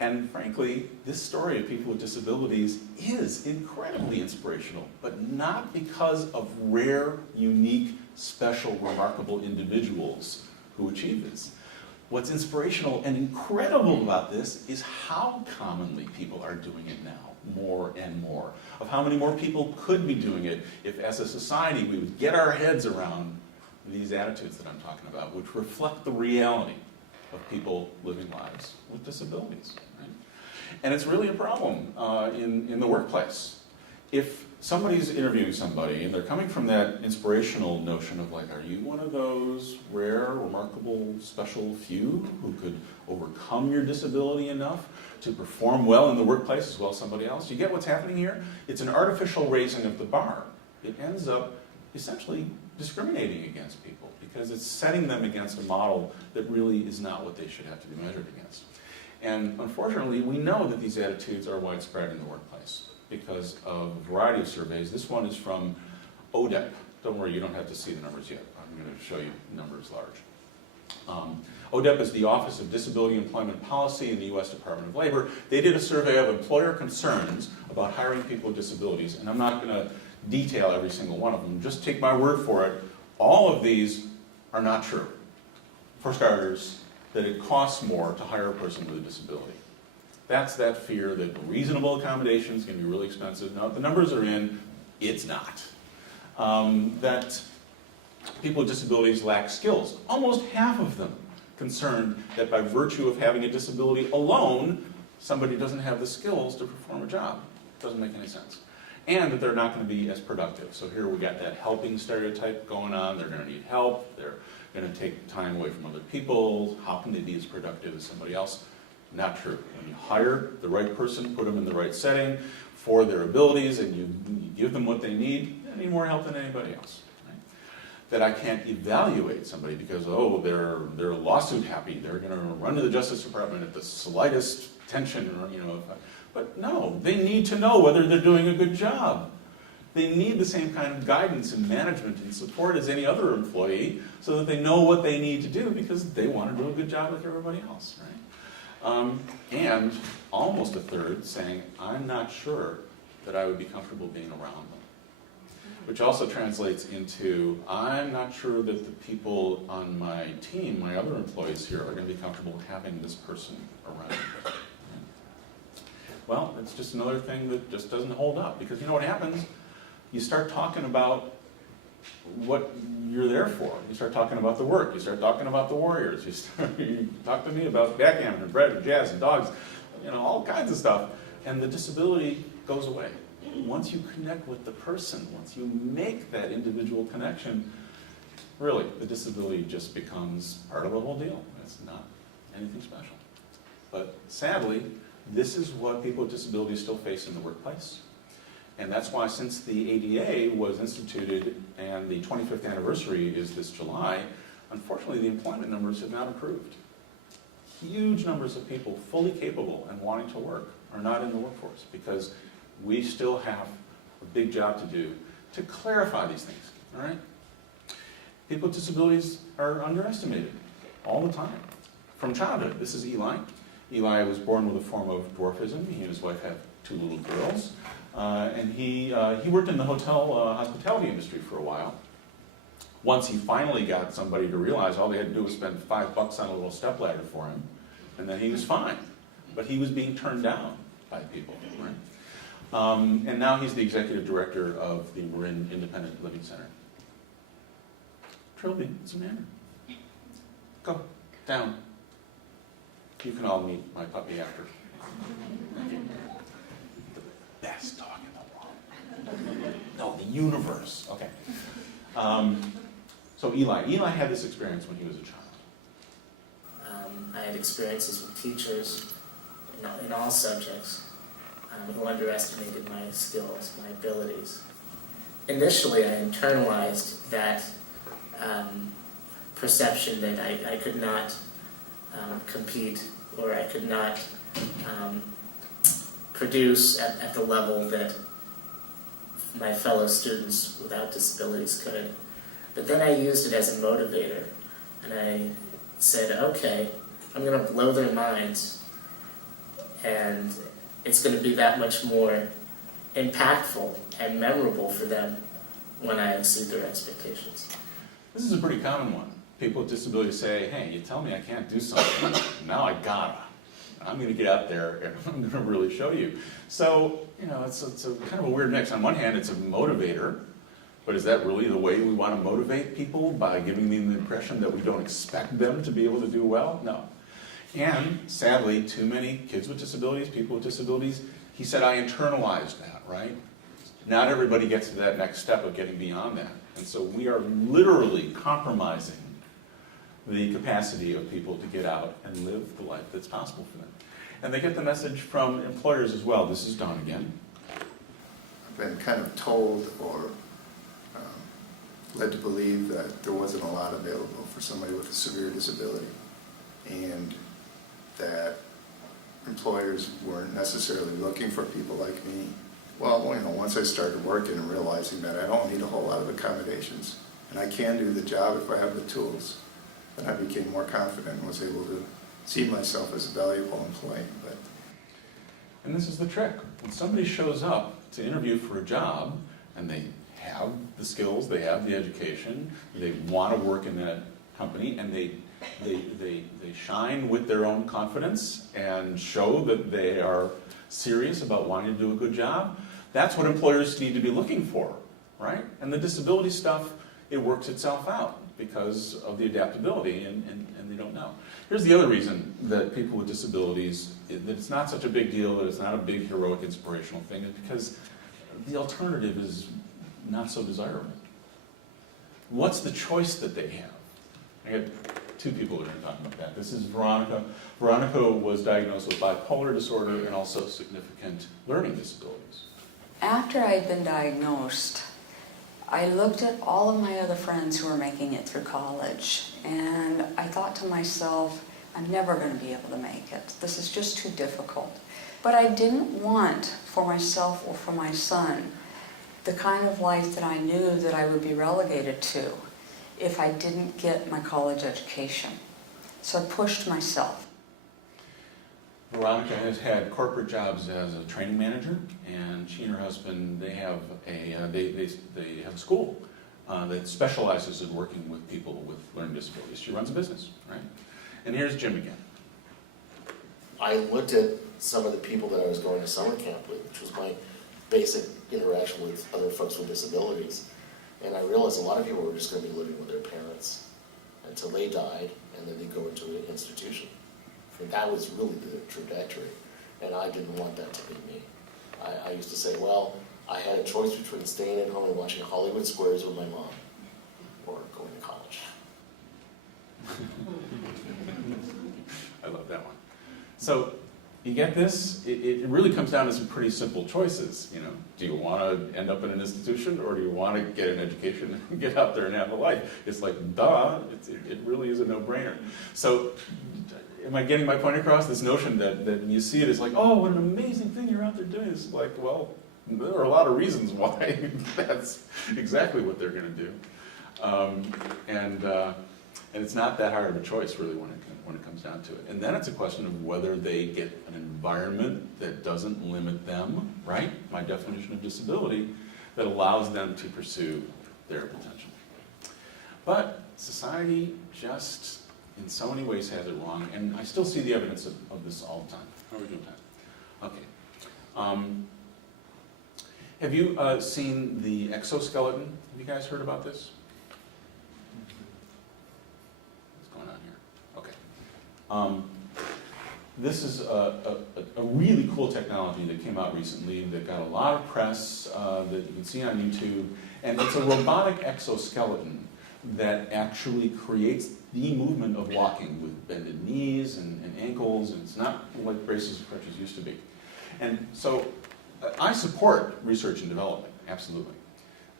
And frankly, this story of people with disabilities is incredibly inspirational, but not because of rare, unique, special, remarkable individuals who achieve this. What's inspirational and incredible about this is how commonly people are doing it now, more and more. Of how many more people could be doing it if, as a society, we would get our heads around these attitudes that I'm talking about, which reflect the reality of people living lives with disabilities. Right? And it's really a problem in the workplace. If somebody's interviewing somebody and they're coming from that inspirational notion of like, are you one of those rare, remarkable, special few who could overcome your disability enough to perform well in the workplace as well as somebody else? You get what's happening here? It's an artificial raising of the bar. It ends up essentially discriminating against people because it's setting them against a model that really is not what they should have to be measured against. And unfortunately, we know that these attitudes are widespread in the workplace because of a variety of surveys. This one is from ODEP. Don't worry, you don't have to see the numbers yet. I'm going to show you numbers large. ODEP is the Office of Disability Employment Policy in the U.S. Department of Labor. They did a survey of employer concerns about hiring people with disabilities, and I'm not going to detail every single one of them. Just take my word for it. All of these are not true. For starters, that it costs more to hire a person with a disability. That's that fear that reasonable accommodations can be really expensive. Now, if the numbers are in, it's not. That people with disabilities lack skills. Almost half of them concerned that by virtue of having a disability alone, somebody doesn't have the skills to perform a job. Doesn't make any sense. And that they're not going to be as productive. So here we got that helping stereotype going on. They're going to need help. They're going to take time away from other people. How can they be as productive as somebody else? Not true. When you hire the right person, put them in the right setting for their abilities, and you give them what they need more help than anybody else. Right? That I can't evaluate somebody because, oh, they're lawsuit happy. They're going to run to the Justice Department at the slightest tension, or, But no, they need to know whether they're doing a good job. They need the same kind of guidance and management and support as any other employee so that they know what they need to do because they want to do a good job with everybody else, right? And almost a third saying, I'm not sure that I would be comfortable being around them. which also translates into, I'm not sure that the people on my team, my other employees here, are going to be comfortable having this person around. Well, it's just another thing that just doesn't hold up, because you know what happens? You start talking about what you're there for. You start talking about the work. You start talking about the warriors. You talk to me about backgammon and bread and jazz and dogs, you know, all kinds of stuff. And the disability goes away. Once you connect with the person, once you make that individual connection, really, the disability just becomes part of the whole deal. It's not anything special. But sadly, this is what people with disabilities still face in the workplace. And that's why, since the ADA was instituted and the 25th anniversary is this July, unfortunately the employment numbers have not improved. Huge numbers of people fully capable and wanting to work are not in the workforce, because we still have a big job to do to clarify these things, all right? People with disabilities are underestimated all the time. From childhood, this is Eli. Eli was born with a form of dwarfism. He and his wife have 2 little girls. And he worked in the hospitality industry for a while. Once he finally got somebody to realize all they had to do was spend $5 on a little stepladder for him, and then he was fine. But he was being turned down by people, right? And now he's the executive director of the Marin Independent Living Center. Trilby, what's the matter? Go, down. You can all meet my puppy after. Best dog in the world. No, the universe. Okay. So Eli had this experience when he was a child. I had experiences with teachers in all subjects who underestimated my skills, my abilities. Initially, I internalized that perception that I could not compete, or I could not produce at the level that my fellow students without disabilities could. But then I used it as a motivator, and I said, okay, I'm going to blow their minds, and it's going to be that much more impactful and memorable for them when I exceed their expectations. This is a pretty common one. People with disabilities say, hey, you tell me I can't do something, now I gotta. I'm going to get out there and I'm going to really show you. So, you know, it's a kind of a weird mix. On one hand, it's a motivator, but is that really the way we want to motivate people, by giving them the impression that we don't expect them to be able to do well? No. And sadly, too many kids with disabilities, people with disabilities, he said, I internalized that, right? Not everybody gets to that next step of getting beyond that. And so we are literally compromising the capacity of people to get out and live the life that's possible for them. And they get the message from employers as well. This is Don again. I've been kind of told or led to believe that there wasn't a lot available for somebody with a severe disability, and that employers weren't necessarily looking for people like me. Well, you know, once I started working and realizing that I don't need a whole lot of accommodations, and I can do the job if I have the tools, then I became more confident and was able to see myself as a valuable employee. And this is the trick. When somebody shows up to interview for a job, and they have the skills, they have the education, they want to work in that company, and they shine with their own confidence and show that they are serious about wanting to do a good job, that's what employers need to be looking for, right? And the disability stuff, it works itself out because of the adaptability, and they don't know. Here's the other reason that people with disabilities, that it's not such a big deal, that it's not a big heroic inspirational thing, is because the alternative is not so desirable. What's the choice that they have? I got 2 people that are going to talk about that. This is Veronica. Veronica was diagnosed with bipolar disorder and also significant learning disabilities. After I had been diagnosed, I looked at all of my other friends who were making it through college, and I thought to myself, I'm never going to be able to make it. This is just too difficult. But I didn't want for myself or for my son the kind of life that I knew that I would be relegated to if I didn't get my college education. So I pushed myself. Veronica has had corporate jobs as a training manager, and she and her husband, they have a school that specializes in working with people with learning disabilities. She runs a business, right? And here's Jim again. I looked at some of the people that I was going to summer camp with, which was my basic interaction with other folks with disabilities, and I realized a lot of people were just going to be living with their parents until they died, and then they go into an institution. And that was really the trajectory, and I didn't want that to be me. I used to say, well, I had a choice between staying at home and watching Hollywood Squares with my mom, or going to college. I love that one. So you get this? It really comes down to some pretty simple choices. You know, do you want to end up in an institution, or do you want to get an education and get out there and have a life? It's like, duh, it really is a no-brainer. So am I getting my point across? This notion that when you see it, it's like, oh, what an amazing thing you're out there doing. It's like, well, there are a lot of reasons why that's exactly what they're going to do. And it's not that hard of a choice, really, when it comes down to it. And then it's a question of whether they get an environment that doesn't limit them, right? My definition of disability, that allows them to pursue their potential. But society just, in so many ways, has it wrong, and I still see the evidence of this all the time. How are we doing that? Okay. Have you seen the exoskeleton? Have you guys heard about this? This is a really cool technology that came out recently that got a lot of press that you can see on YouTube. And it's a robotic exoskeleton that actually creates the movement of walking with bended knees and ankles. And it's not like braces and crutches used to be. And so I support research and development, absolutely.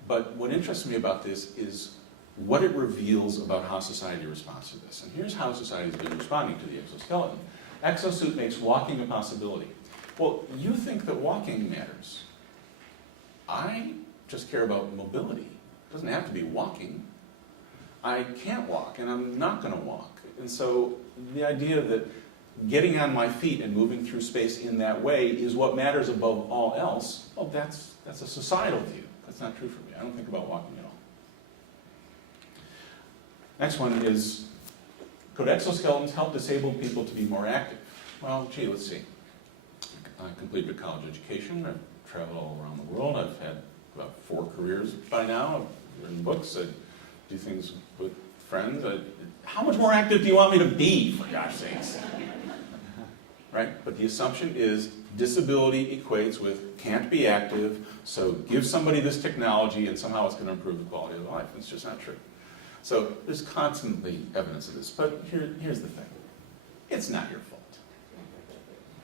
But what interests me about this is what it reveals about how society responds to this. And here's how society's been responding to the exoskeleton. Exosuit makes walking a possibility. Well, you think that walking matters. I just care about mobility. It doesn't have to be walking. I can't walk, and I'm not going to walk. And so the idea that getting on my feet and moving through space in that way is what matters above all else, well, that's a societal view. That's not true for me. I don't think about walking at all. Next one is, could exoskeletons help disabled people to be more active? Well, gee, let's see. I completed a college education. I've traveled all around the world. I've had about 4 careers by now. I've written books. I do things with friends. How much more active do you want me to be, for gosh sakes? Right? But the assumption is disability equates with can't be active, so give somebody this technology and somehow it's going to improve the quality of life. It's just not true. So there's constantly evidence of this, but here's the thing. It's not your fault.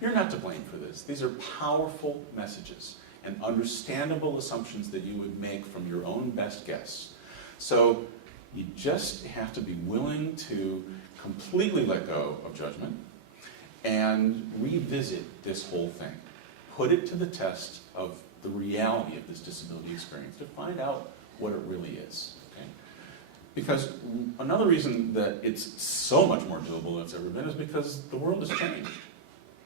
You're not to blame for this. These are powerful messages and understandable assumptions that you would make from your own best guess. So you just have to be willing to completely let go of judgment and revisit this whole thing. Put it to the test of the reality of this disability experience to find out what it really is. Okay? Because another reason that it's so much more doable than it's ever been is because the world has changed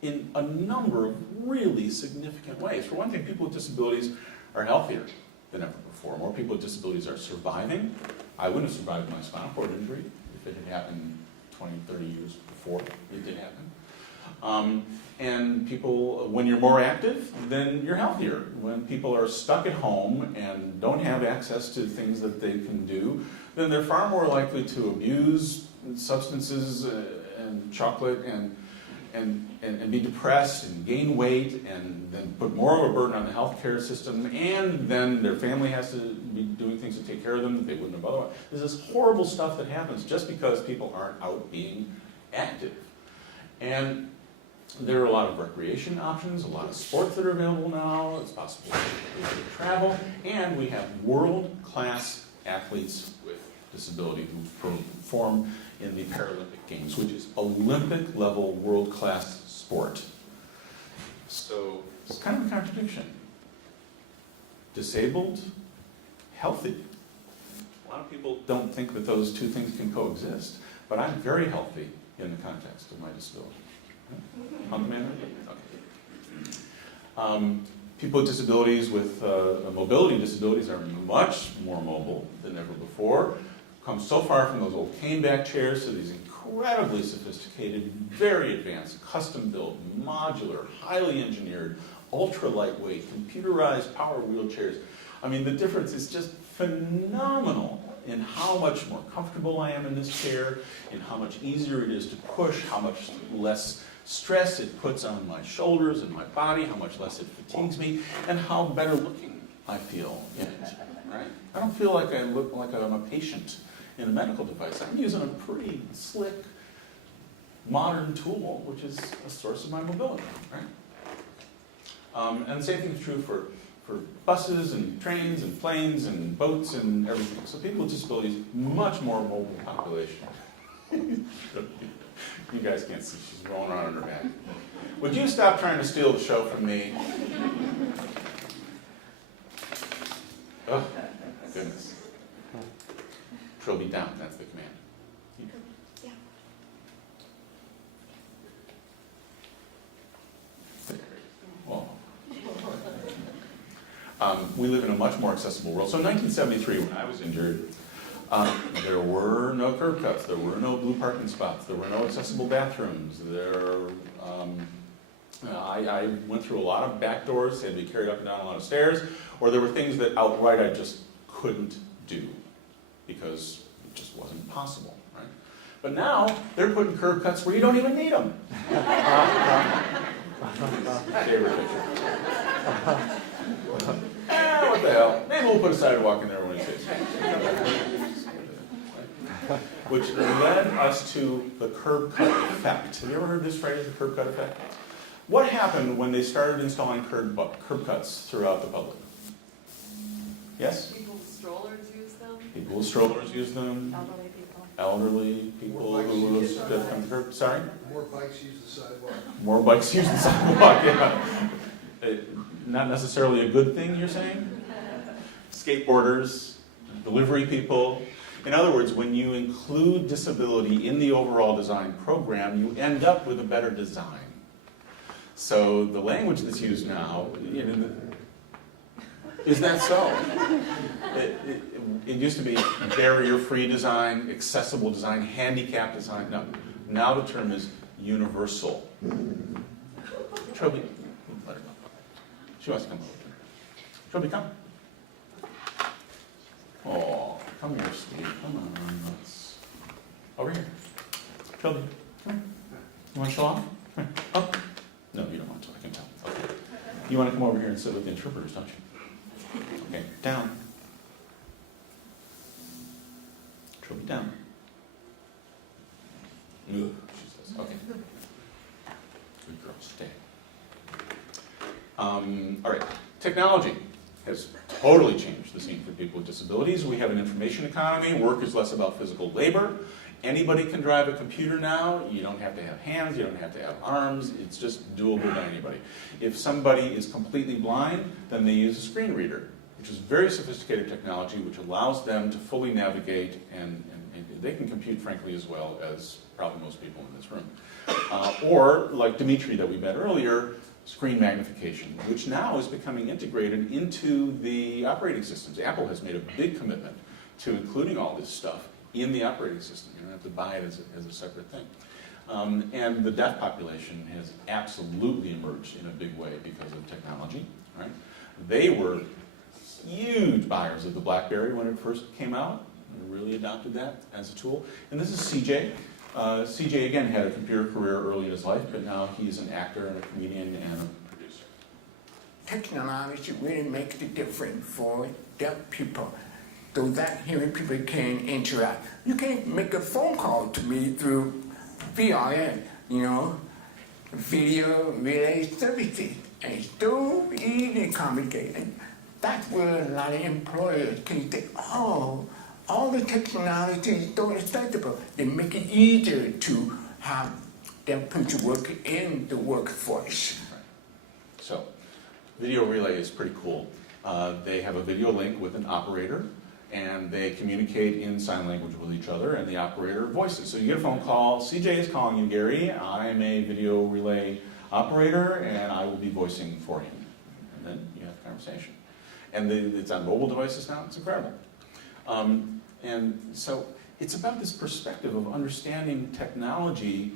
in a number of really significant ways. For one thing, people with disabilities are healthier than ever before. More people with disabilities are surviving. I wouldn't have survived my spinal cord injury if it had happened 20, 30 years before it did happen. And people, when you're more active, then you're healthier. When people are stuck at home and don't have access to things that they can do, then they're far more likely to abuse substances and chocolate and be depressed and gain weight and then put more of a burden on the healthcare system, and then their family has to be doing things to take care of them that they wouldn't have otherwise. There's this horrible stuff that happens just because people aren't out being active. And there are a lot of recreation options, a lot of sports that are available now. It's possible to travel, and we have world-class athletes with disability who perform in the Paralympic Games, which is Olympic-level world-class sport. So it's kind of a contradiction. Disabled, healthy. A lot of people don't think that those two things can coexist, but I'm very healthy in the context of my disability. On command? Okay. People with disabilities with mobility disabilities are much more mobile than ever before. Come so far from those old cane-back chairs to these incredibly sophisticated, very advanced, custom-built, modular, highly engineered, ultra-lightweight, computerized power wheelchairs. I mean, the difference is just phenomenal in how much more comfortable I am in this chair, in how much easier it is to push, how much less stress it puts on my shoulders and my body, how much less it fatigues me, and how better looking I feel in it, right? I don't feel like I look like I'm a patient in a medical device. I'm using a pretty slick, modern tool, which is a source of my mobility, right? And the same thing is true for buses and trains and planes and boats and everything. So people with disabilities, much more mobile population. You guys can't see, she's rolling around on her back. Would you stop trying to steal the show from me? Oh, goodness. Trilby down, that's the command. Yeah. Well, we live in a much more accessible world. So in 1973, when I was injured, there were no curb cuts, there were no blue parking spots, there were no accessible bathrooms. I went through a lot of back doors, had to be carried up and down a lot of stairs, or there were things that outright I just couldn't do because it just wasn't possible, right? But now, they're putting curb cuts where you don't even need them. Favorite picture. What the hell? Maybe we'll put a sidewalk in there when it fits. Which led us to the curb cut effect. Have you ever heard this phrase, the curb cut effect? What happened when they started installing curb cuts throughout the public? Yes? People with strollers use them. People with strollers use them. Elderly people who have to come to curb. Sorry? More bikes use the sidewalk. More bikes use the sidewalk, yeah. Not necessarily a good thing, you're saying? Skateboarders, delivery people. In other words, when you include disability in the overall design program, you end up with a better design. So the language that's used now, is that so? It used to be barrier-free design, accessible design, handicap design. No, now the term is universal. Trilby, let her go. She wants to come over. Trilby, come. Oh, come here, Steve. Come on, let's. Over here. Trilby, come here. You want to show off? Come here. Up. No, you don't want to. I can tell. Okay. You want to come over here and sit with the interpreters, don't you? Okay. Down. Trilby, down. Ugh, she says. Okay. Good girl. Stay. All right. Technology has totally changed the scene for people with disabilities. We have an information economy. Work is less about physical labor. Anybody can drive a computer now. You don't have to have hands. You don't have to have arms. It's just doable by anybody. If somebody is completely blind, then they use a screen reader, which is very sophisticated technology, which allows them to fully navigate, and they can compute, frankly, as well as probably most people in this room. Or, like Dimitri that we met earlier, screen magnification, which now is becoming integrated into the operating systems. Apple has made a big commitment to including all this stuff in the operating system. You don't have to buy it as a separate thing. And the deaf population has absolutely emerged in a big way because of technology, right? They were huge buyers of the BlackBerry when it first came out. They really adopted that as a tool. And this is CJ. CJ, again, had a computer career early in his life, but now he's an actor and a comedian and a producer. Technology really makes a difference for deaf people, so that hearing people can interact. You can make a phone call to me through VRN, video relay services, and it's so easy to communicate. And that's where a lot of employers can say, oh, all the technology is so accessible. They make it easier to have deaf people work in the workforce. Right. So, video relay is pretty cool. They have a video link with an operator, and they communicate in sign language with each other, and the operator voices. So you get a phone call, CJ is calling you, Gary. I'm a video relay operator, and I will be voicing for him. And then you have a conversation. And it's on mobile devices now. It's incredible. And so it's about this perspective of understanding technology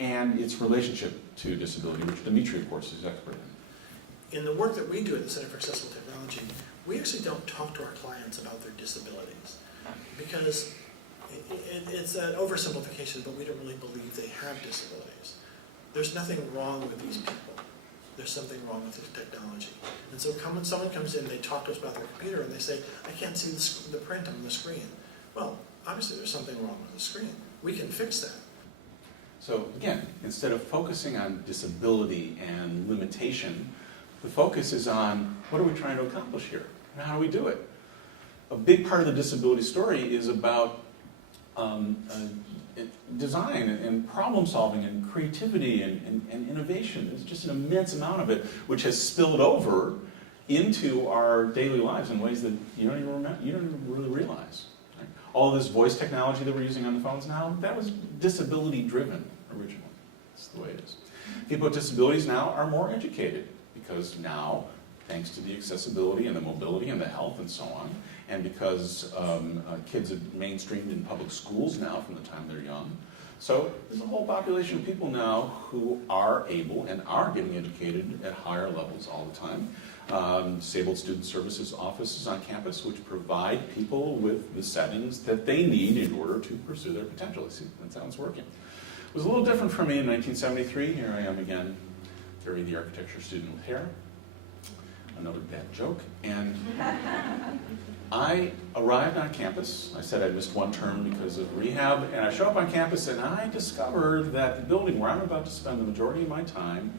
and its relationship to disability, which Dimitri, of course, is expert in. In the work that we do at the Center for Accessible Technology, we actually don't talk to our clients about their disabilities because it's an oversimplification, but we don't really believe they have disabilities. There's nothing wrong with these people. There's something wrong with this technology. And so when someone comes in, they talk to us about their computer and they say, I can't see the print on the screen. Well, obviously there's something wrong with the screen. We can fix that. So again, instead of focusing on disability and limitation, the focus is on what are we trying to accomplish here and how do we do it? A big part of the disability story is about design and problem solving and creativity and innovation. There's just an immense amount of it which has spilled over into our daily lives in ways that you don't even really realize. Right? All this voice technology that we're using on the phones now, that was disability driven originally. That's the way it is. People with disabilities now are more educated because now, thanks to the accessibility and the mobility and the health and so on, and because kids are mainstreamed in public schools now from the time they're young. So there's a whole population of people now who are able and are getting educated at higher levels all the time. Disabled Student Services offices on campus which provide people with the settings that they need in order to pursue their potential. See, that's how it's working. It was a little different for me in 1973. Here I am again, Gary, the architecture student with hair. Another bad joke. And I arrived on campus. I said I missed one term because of rehab. And I show up on campus and I discovered that the building where I'm about to spend the majority of my time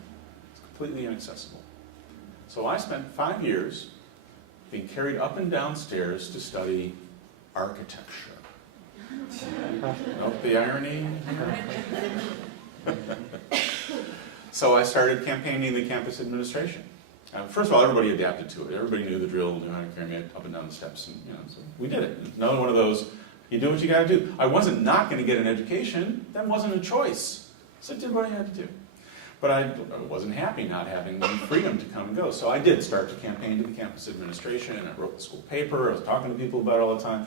is completely inaccessible. So I spent 5 years being carried up and down stairs to study architecture. Note the irony? So I started campaigning the campus administration. First of all, everybody adapted to it. Everybody knew the drill, knew how to carry me up and down the steps, and so we did it. Another one of those, you do what you got to do. I wasn't not going to get an education. That wasn't a choice. So I did what I had to do. But I wasn't happy not having the freedom to come and go. So I did start to campaign to the campus administration, and I wrote the school paper. I was talking to people about it all the time.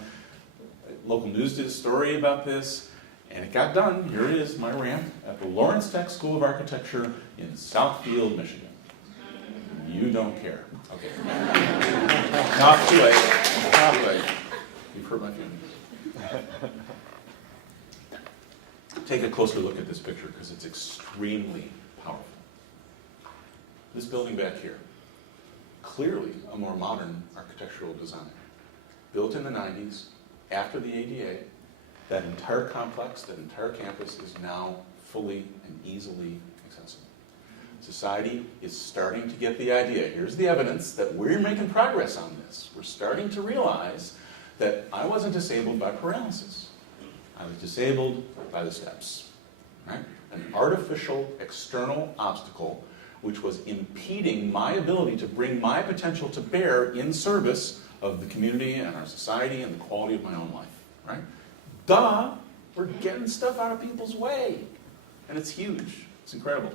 Local news did a story about this, and it got done. Here it is, my rant, at the Lawrence Tech School of Architecture in Southfield, Michigan. You don't care. Okay. Not too late. Not too late. You've hurt my feelings. Take a closer look at this picture because it's extremely powerful. This building back here, clearly a more modern architectural design. Built in the 90s, after the ADA, that entire complex, that entire campus is now fully and easily accessible. Society is starting to get the idea. Here's the evidence that we're making progress on this. We're starting to realize that I wasn't disabled by paralysis. I was disabled by the steps. Right? An artificial external obstacle which was impeding my ability to bring my potential to bear in service of the community and our society and the quality of my own life. Right? Duh! We're getting stuff out of people's way. And it's huge. It's incredible.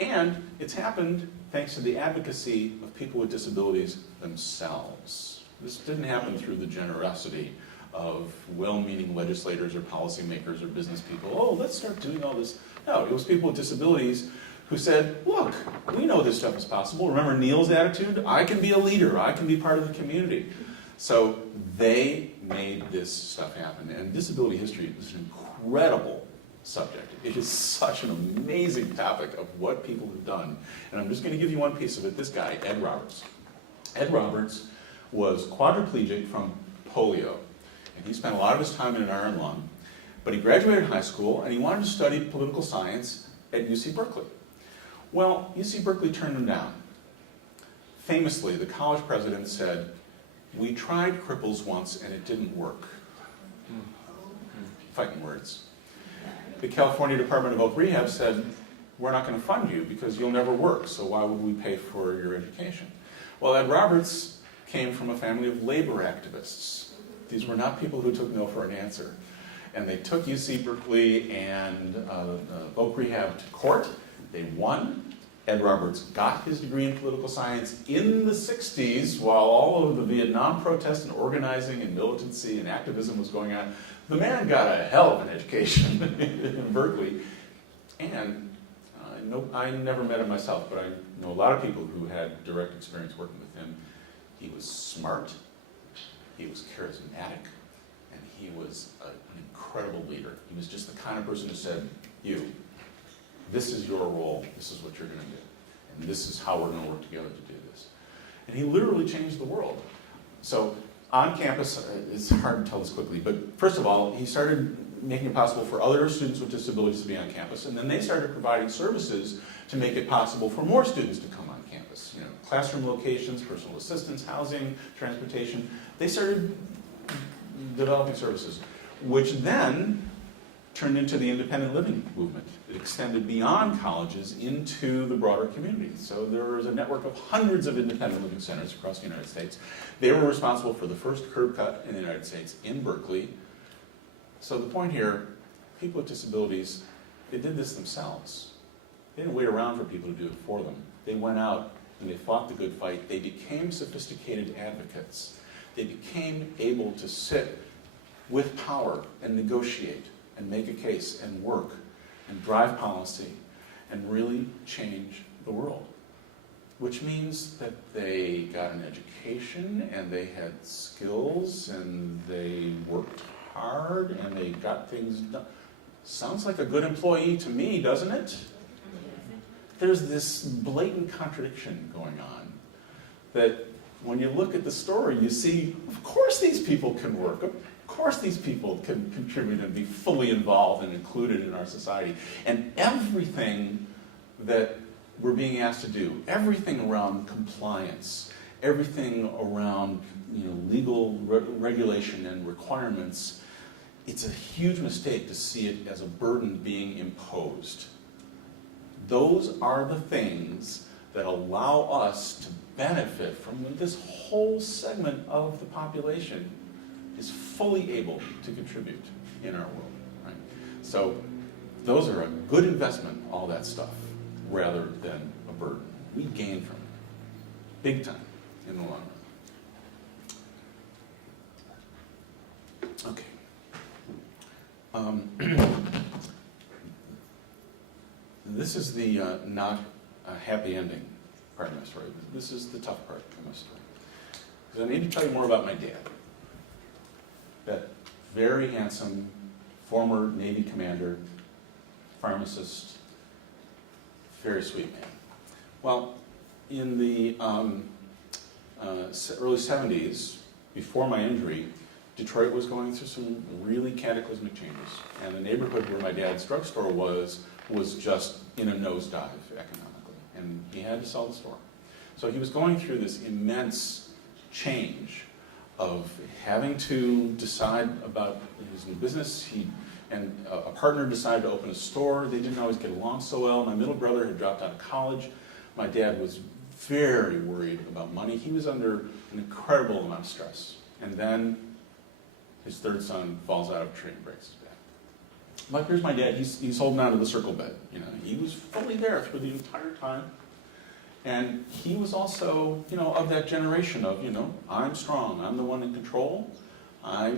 And it's happened thanks to the advocacy of people with disabilities themselves. This didn't happen through the generosity of well-meaning legislators or policymakers or business people. Oh, let's start doing all this. No, it was people with disabilities who said, look, we know this stuff is possible. Remember Neil's attitude? I can be a leader. I can be part of the community. So they made this stuff happen. And disability history is an incredible subject. It is such an amazing topic of what people have done. And I'm just going to give you one piece of it. This guy, Ed Roberts. Ed Roberts was quadriplegic from polio. And he spent a lot of his time in an iron lung. But he graduated high school and he wanted to study political science at UC Berkeley. Well, UC Berkeley turned him down. Famously, the college president said, we tried cripples once and it didn't work. Fighting words. The California Department of Oak Rehab said, we're not going to fund you because you'll never work, so why would we pay for your education? Well, Ed Roberts came from a family of labor activists. These were not people who took no for an answer. And they took UC Berkeley and voc rehab to court. They won. Ed Roberts got his degree in political science in the 60s while all of the Vietnam protests and organizing and militancy and activism was going on. The man got a hell of an education in Berkeley. And I never met him myself, but I know a lot of people who had direct experience working with him. He was smart, he was charismatic, and he was an incredible leader. He was just the kind of person who said, this is your role, this is what you're going to do, and this is how we're going to work together to do this. And he literally changed the world. So on campus, it's hard to tell this quickly, but first of all, he started making it possible for other students with disabilities to be on campus, and then they started providing services to make it possible for more students to come on campus. Classroom locations, personal assistance, housing, transportation. They started developing services, which then turned into the independent living movement. It extended beyond colleges into the broader community. So there was a network of hundreds of independent living centers across the United States. They were responsible for the first curb cut in the United States in Berkeley. So the point here, people with disabilities, they did this themselves. They didn't wait around for people to do it for them. They went out and they fought the good fight. They became sophisticated advocates. They became able to sit with power and negotiate and make a case and work and drive policy and really change the world. Which means that they got an education and they had skills and they worked hard and they got things done. Sounds like a good employee to me, doesn't it? There's this blatant contradiction going on that when you look at the story, you see, of course these people can work. Of course these people can contribute and be fully involved and included in our society. And everything that we're being asked to do, everything around compliance, everything around legal regulation and requirements, it's a huge mistake to see it as a burden being imposed. Those are the things that allow us to benefit from this whole segment of the population is fully able to contribute in our world. Right? So those are a good investment, all that stuff, rather than a burden. We gain from it, big time, in the long run. Okay. This is the not a happy ending part of my story. This is the tough part of my story. Because I need to tell you more about my dad. That very handsome former Navy commander, pharmacist, very sweet man. Well, in the early 70s, before my injury, Detroit was going through some really cataclysmic changes. And the neighborhood where my dad's drugstore was just in a nosedive economically. And he had to sell the store. So he was going through this immense change of having to decide about his new business. And a partner decided to open a store. They didn't always get along so well. My middle brother had dropped out of college. My dad was very worried about money. He was under an incredible amount of stress. And then his third son falls out of a tree and breaks his back. But here's my dad. He's holding on to the circle bed. He was fully there through the entire time. And he was also, of that generation of, I'm strong. I'm the one in control. I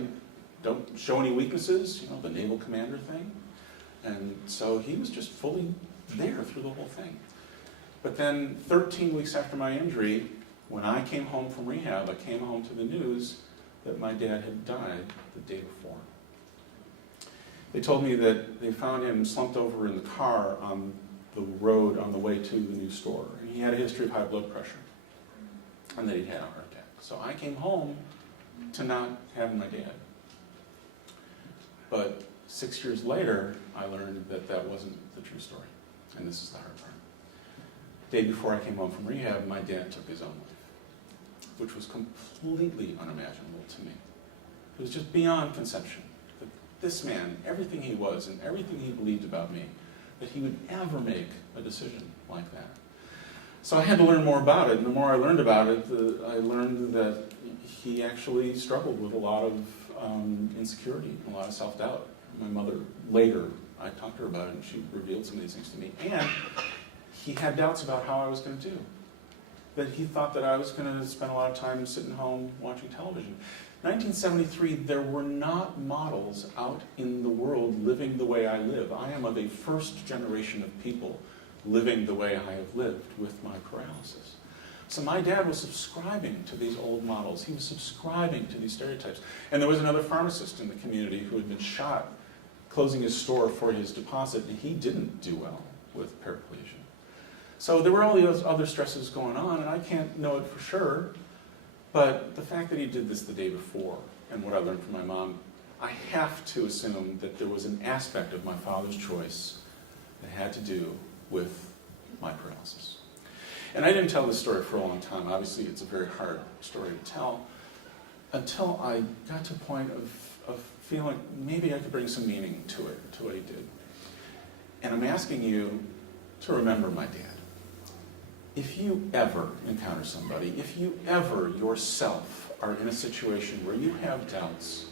don't show any weaknesses, the naval commander thing. And so he was just fully there through the whole thing. But then 13 weeks after my injury, when I came home from rehab, I came home to the news that my dad had died the day before. They told me that they found him slumped over in the car on the road on the way to the new store. And he had a history of high blood pressure, and that he'd had a heart attack. So I came home to not having my dad. But 6 years later, I learned that that wasn't the true story. And this is the hard part. The day before I came home from rehab, my dad took his own life, which was completely unimaginable to me. It was just beyond conception. That this man, everything he was and everything he believed about me, that he would ever make a decision like that. So I had to learn more about it, and the more I learned about it, I learned that he actually struggled with a lot of insecurity, a lot of self-doubt. My mother, later, I talked to her about it, and she revealed some of these things to me. And he had doubts about how I was going to do. That he thought that I was going to spend a lot of time sitting home watching television. 1973, there were not models out in the world living the way I live. I am of a first generation of people living the way I have lived with my paralysis. So my dad was subscribing to these old models. He was subscribing to these stereotypes. And there was another pharmacist in the community who had been shot closing his store for his deposit, and he didn't do well with paraplegia. So there were all these other stresses going on, and I can't know it for sure, but the fact that he did this the day before, and what I learned from my mom, I have to assume that there was an aspect of my father's choice that had to do with my paralysis. And I didn't tell this story for a long time. Obviously, it's a very hard story to tell, until I got to a point of feeling maybe I could bring some meaning to it, to what he did. And I'm asking you to remember my dad. If you ever encounter somebody, if you ever yourself are in a situation where you have doubts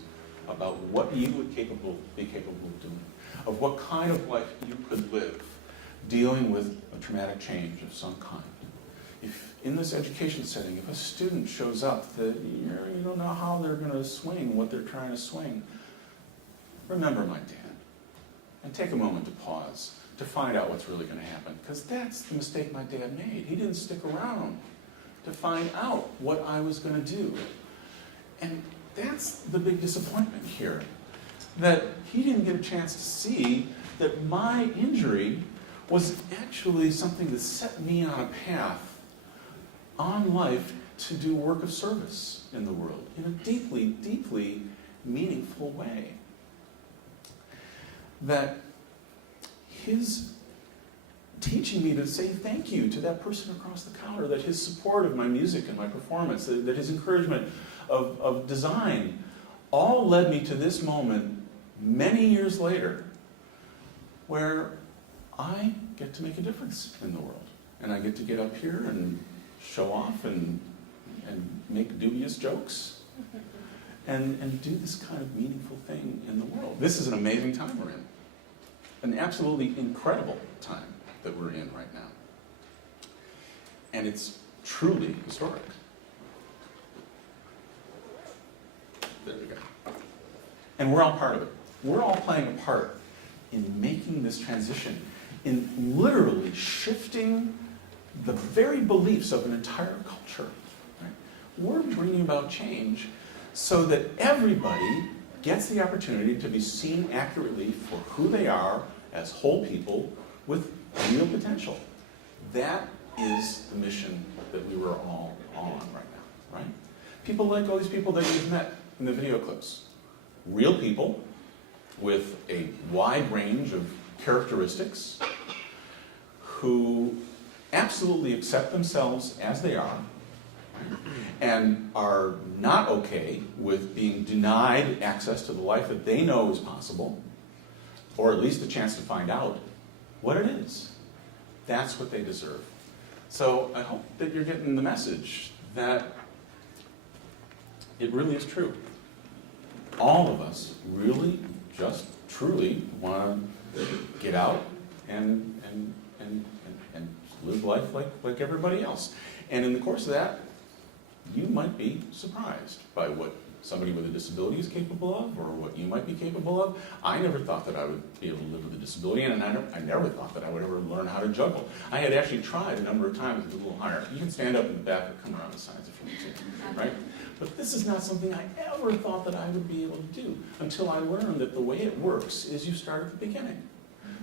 about what you would be capable of doing, of what kind of life you could live, dealing with a traumatic change of some kind, if in this education setting, if a student shows up that you don't know how they're going to swing what they're trying to swing, remember my dad. And take a moment to pause, to find out what's really going to happen. Because that's the mistake my dad made. He didn't stick around to find out what I was going to do. And that's the big disappointment here. That he didn't get a chance to see that my injury was actually something that set me on a path on life to do work of service in the world in a deeply, deeply meaningful way. That his teaching me to say thank you to that person across the counter, that his support of my music and my performance, that his encouragement of design, all led me to this moment many years later where I get to make a difference in the world. And I get to get up here and show off and make dubious jokes and do this kind of meaningful thing in the world. This is an amazing time we're in. An absolutely incredible time that we're in right now. And it's truly historic. There we go. And we're all part of it. We're all playing a part in making this transition, in literally shifting the very beliefs of an entire culture. Right? We're bringing about change so that everybody gets the opportunity to be seen accurately for who they are as whole people with real potential. That is the mission that we were all on right now, right? People like all these people that you've met in the video clips. Real people with a wide range of characteristics who absolutely accept themselves as they are and are not okay with being denied access to the life that they know is possible, or at least a chance to find out what it is. That's what they deserve. So I hope that you're getting the message that it really is true. All of us really just truly want to get out and live life like everybody else. And in the course of that, you might be surprised by what somebody with a disability is capable of, or what you might be capable of. I never thought that I would be able to live with a disability, and I never thought that I would ever learn how to juggle. I had actually tried a number of times with a little higher. You can stand up in the back or come around the sides if you need to, right? But this is not something I ever thought that I would be able to do until I learned that the way it works is you start at the beginning.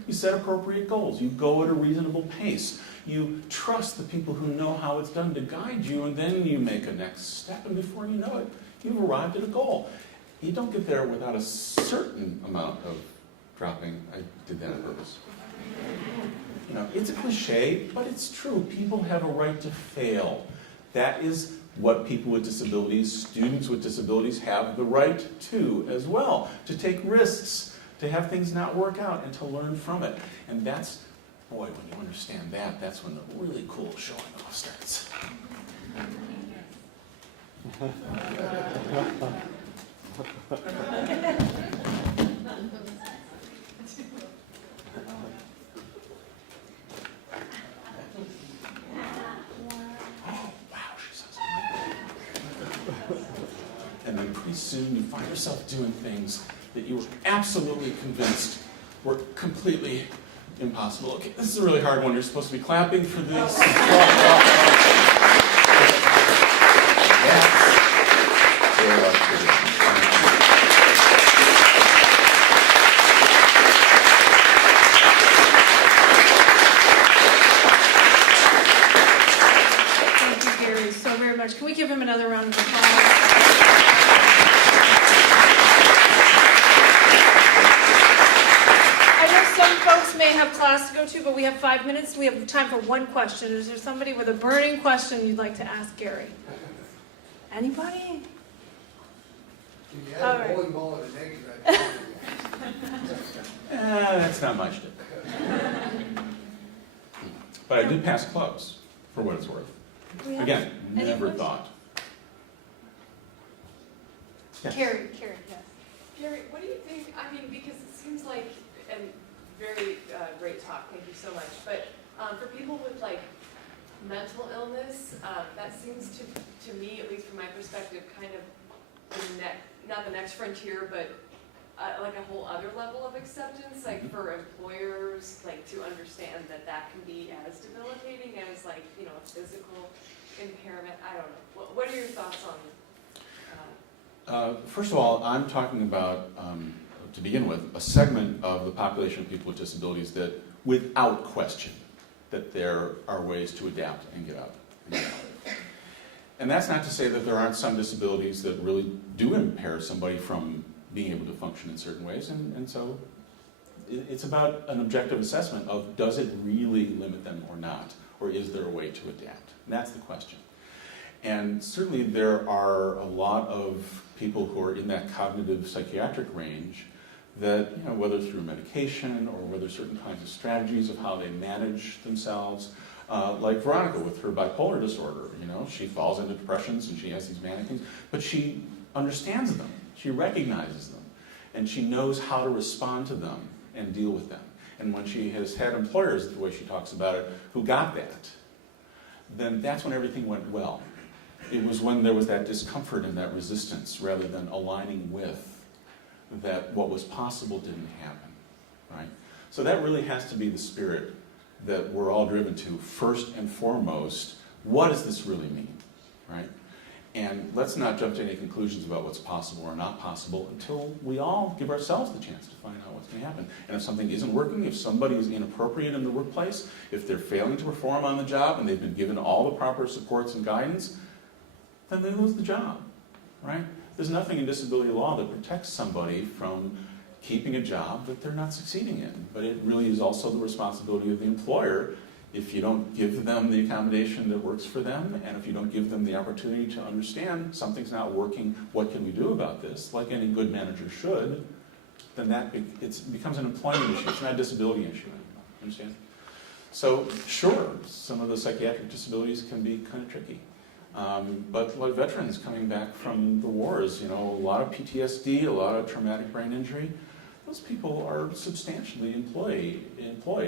You set appropriate goals. You go at a reasonable pace. You trust the people who know how it's done to guide you, and then you make a next step, and before you know it, you've arrived at a goal. You don't get there without a certain amount of dropping. I did that on purpose. You know, it's a cliche, but it's true. People have a right to fail. That is what people with disabilities, students with disabilities, have the right to as well. To take risks, to have things not work out, and to learn from it. And that's, boy, when you understand that, that's when the really cool showing off starts. And then pretty soon you find yourself doing things that you were absolutely convinced were completely impossible. Okay, this is a really hard one. You're supposed to be clapping for this. Thank you, Gary, so very much. Can we give him another round of applause? I know some folks may have class to go to, but we have 5 minutes. We have time for one question. Is there somebody with a burning question you'd like to ask Gary? Anybody? Can you All add a right. bowling ball and an egg? That's not much. But I did pass clubs, for what it's worth. We have Again, any never questions? thought. Yes. Carrie, yes. Gary, what do you think, I mean, because it seems like, and very great talk, thank you so much, but for people with like mental illness, that seems to me, at least from my perspective, kind of not the next frontier, but like a whole other level of acceptance, like for employers, like to understand that that can be as debilitating as like, you know, a physical impairment. I don't know. What are your thoughts on First of all, I'm talking about, to begin with, a segment of the population of people with disabilities that, without question, that there are ways to adapt and get out. And that's not to say that there aren't some disabilities that really do impair somebody from being able to function in certain ways, and so it's about an objective assessment of does it really limit them or not, or is there a way to adapt? And that's the question. And certainly there are a lot of people who are in that cognitive psychiatric range that, you know, whether through medication or whether certain kinds of strategies of how they manage themselves, like Veronica with her bipolar disorder, you know, she falls into depressions and she has these manic things, but she understands them, she recognizes them, and she knows how to respond to them and deal with them. And when she has had employers, the way she talks about it, who got that, then that's when everything went well. It was when there was that discomfort and that resistance rather than aligning with that what was possible didn't happen, right? So that really has to be the spirit that we're all driven to, first and foremost. What does this really mean, right? And let's not jump to any conclusions about what's possible or not possible until we all give ourselves the chance to find out what's going to happen. And if something isn't working, if somebody is inappropriate in the workplace, if they're failing to perform on the job and they've been given all the proper supports and guidance, then they lose the job, right? There's nothing in disability law that protects somebody from keeping a job that they're not succeeding in. But it really is also the responsibility of the employer if you don't give them the accommodation that works for them, and if you don't give them the opportunity to understand something's not working, what can we do about this, like any good manager should, then it becomes an employment issue. It's not a disability issue anymore. Understand? So sure, some of the psychiatric disabilities can be kind of tricky. But like veterans coming back from the wars, you know, a lot of PTSD, a lot of traumatic brain injury, those people are substantially employed,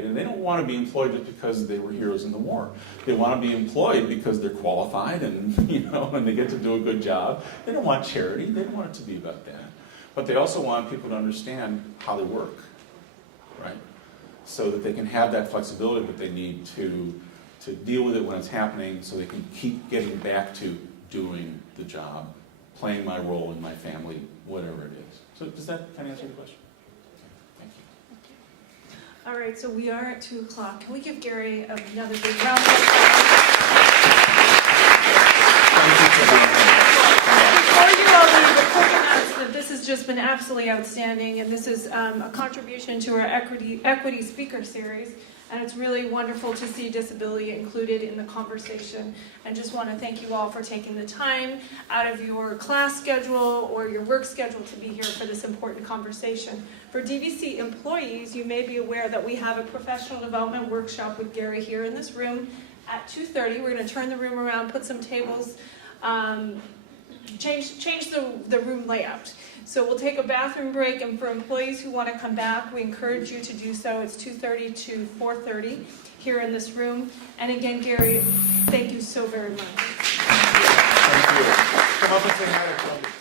and they don't want to be employed just because they were heroes in the war. They want to be employed because they're qualified and, you know, and they get to do a good job. They don't want charity. They don't want it to be about that. But they also want people to understand how they work, right? So that they can have that flexibility that they need to deal with it when it's happening, so they can keep getting back to doing the job, playing my role in my family, whatever it is. So does that kind of answer the question? Okay, thank you. All right, so we are at 2 o'clock. Can we give Gary another big round of applause? Before you all leave, a quick announcement. This has just been absolutely outstanding, and this is a contribution to our equity speaker series. And it's really wonderful to see disability included in the conversation. And just want to thank you all for taking the time out of your class schedule or your work schedule to be here for this important conversation. For DVC employees, you may be aware that we have a professional development workshop with Gary here in this room at 2:30. We're going to turn the room around, put some tables change the room layout. So we'll take a bathroom break, and for employees who want to come back, we encourage you to do so. It's 2:30 to 4:30 here in this room. And again, Gary, thank you so very much. Thank you. Come up and say hi to Columbus.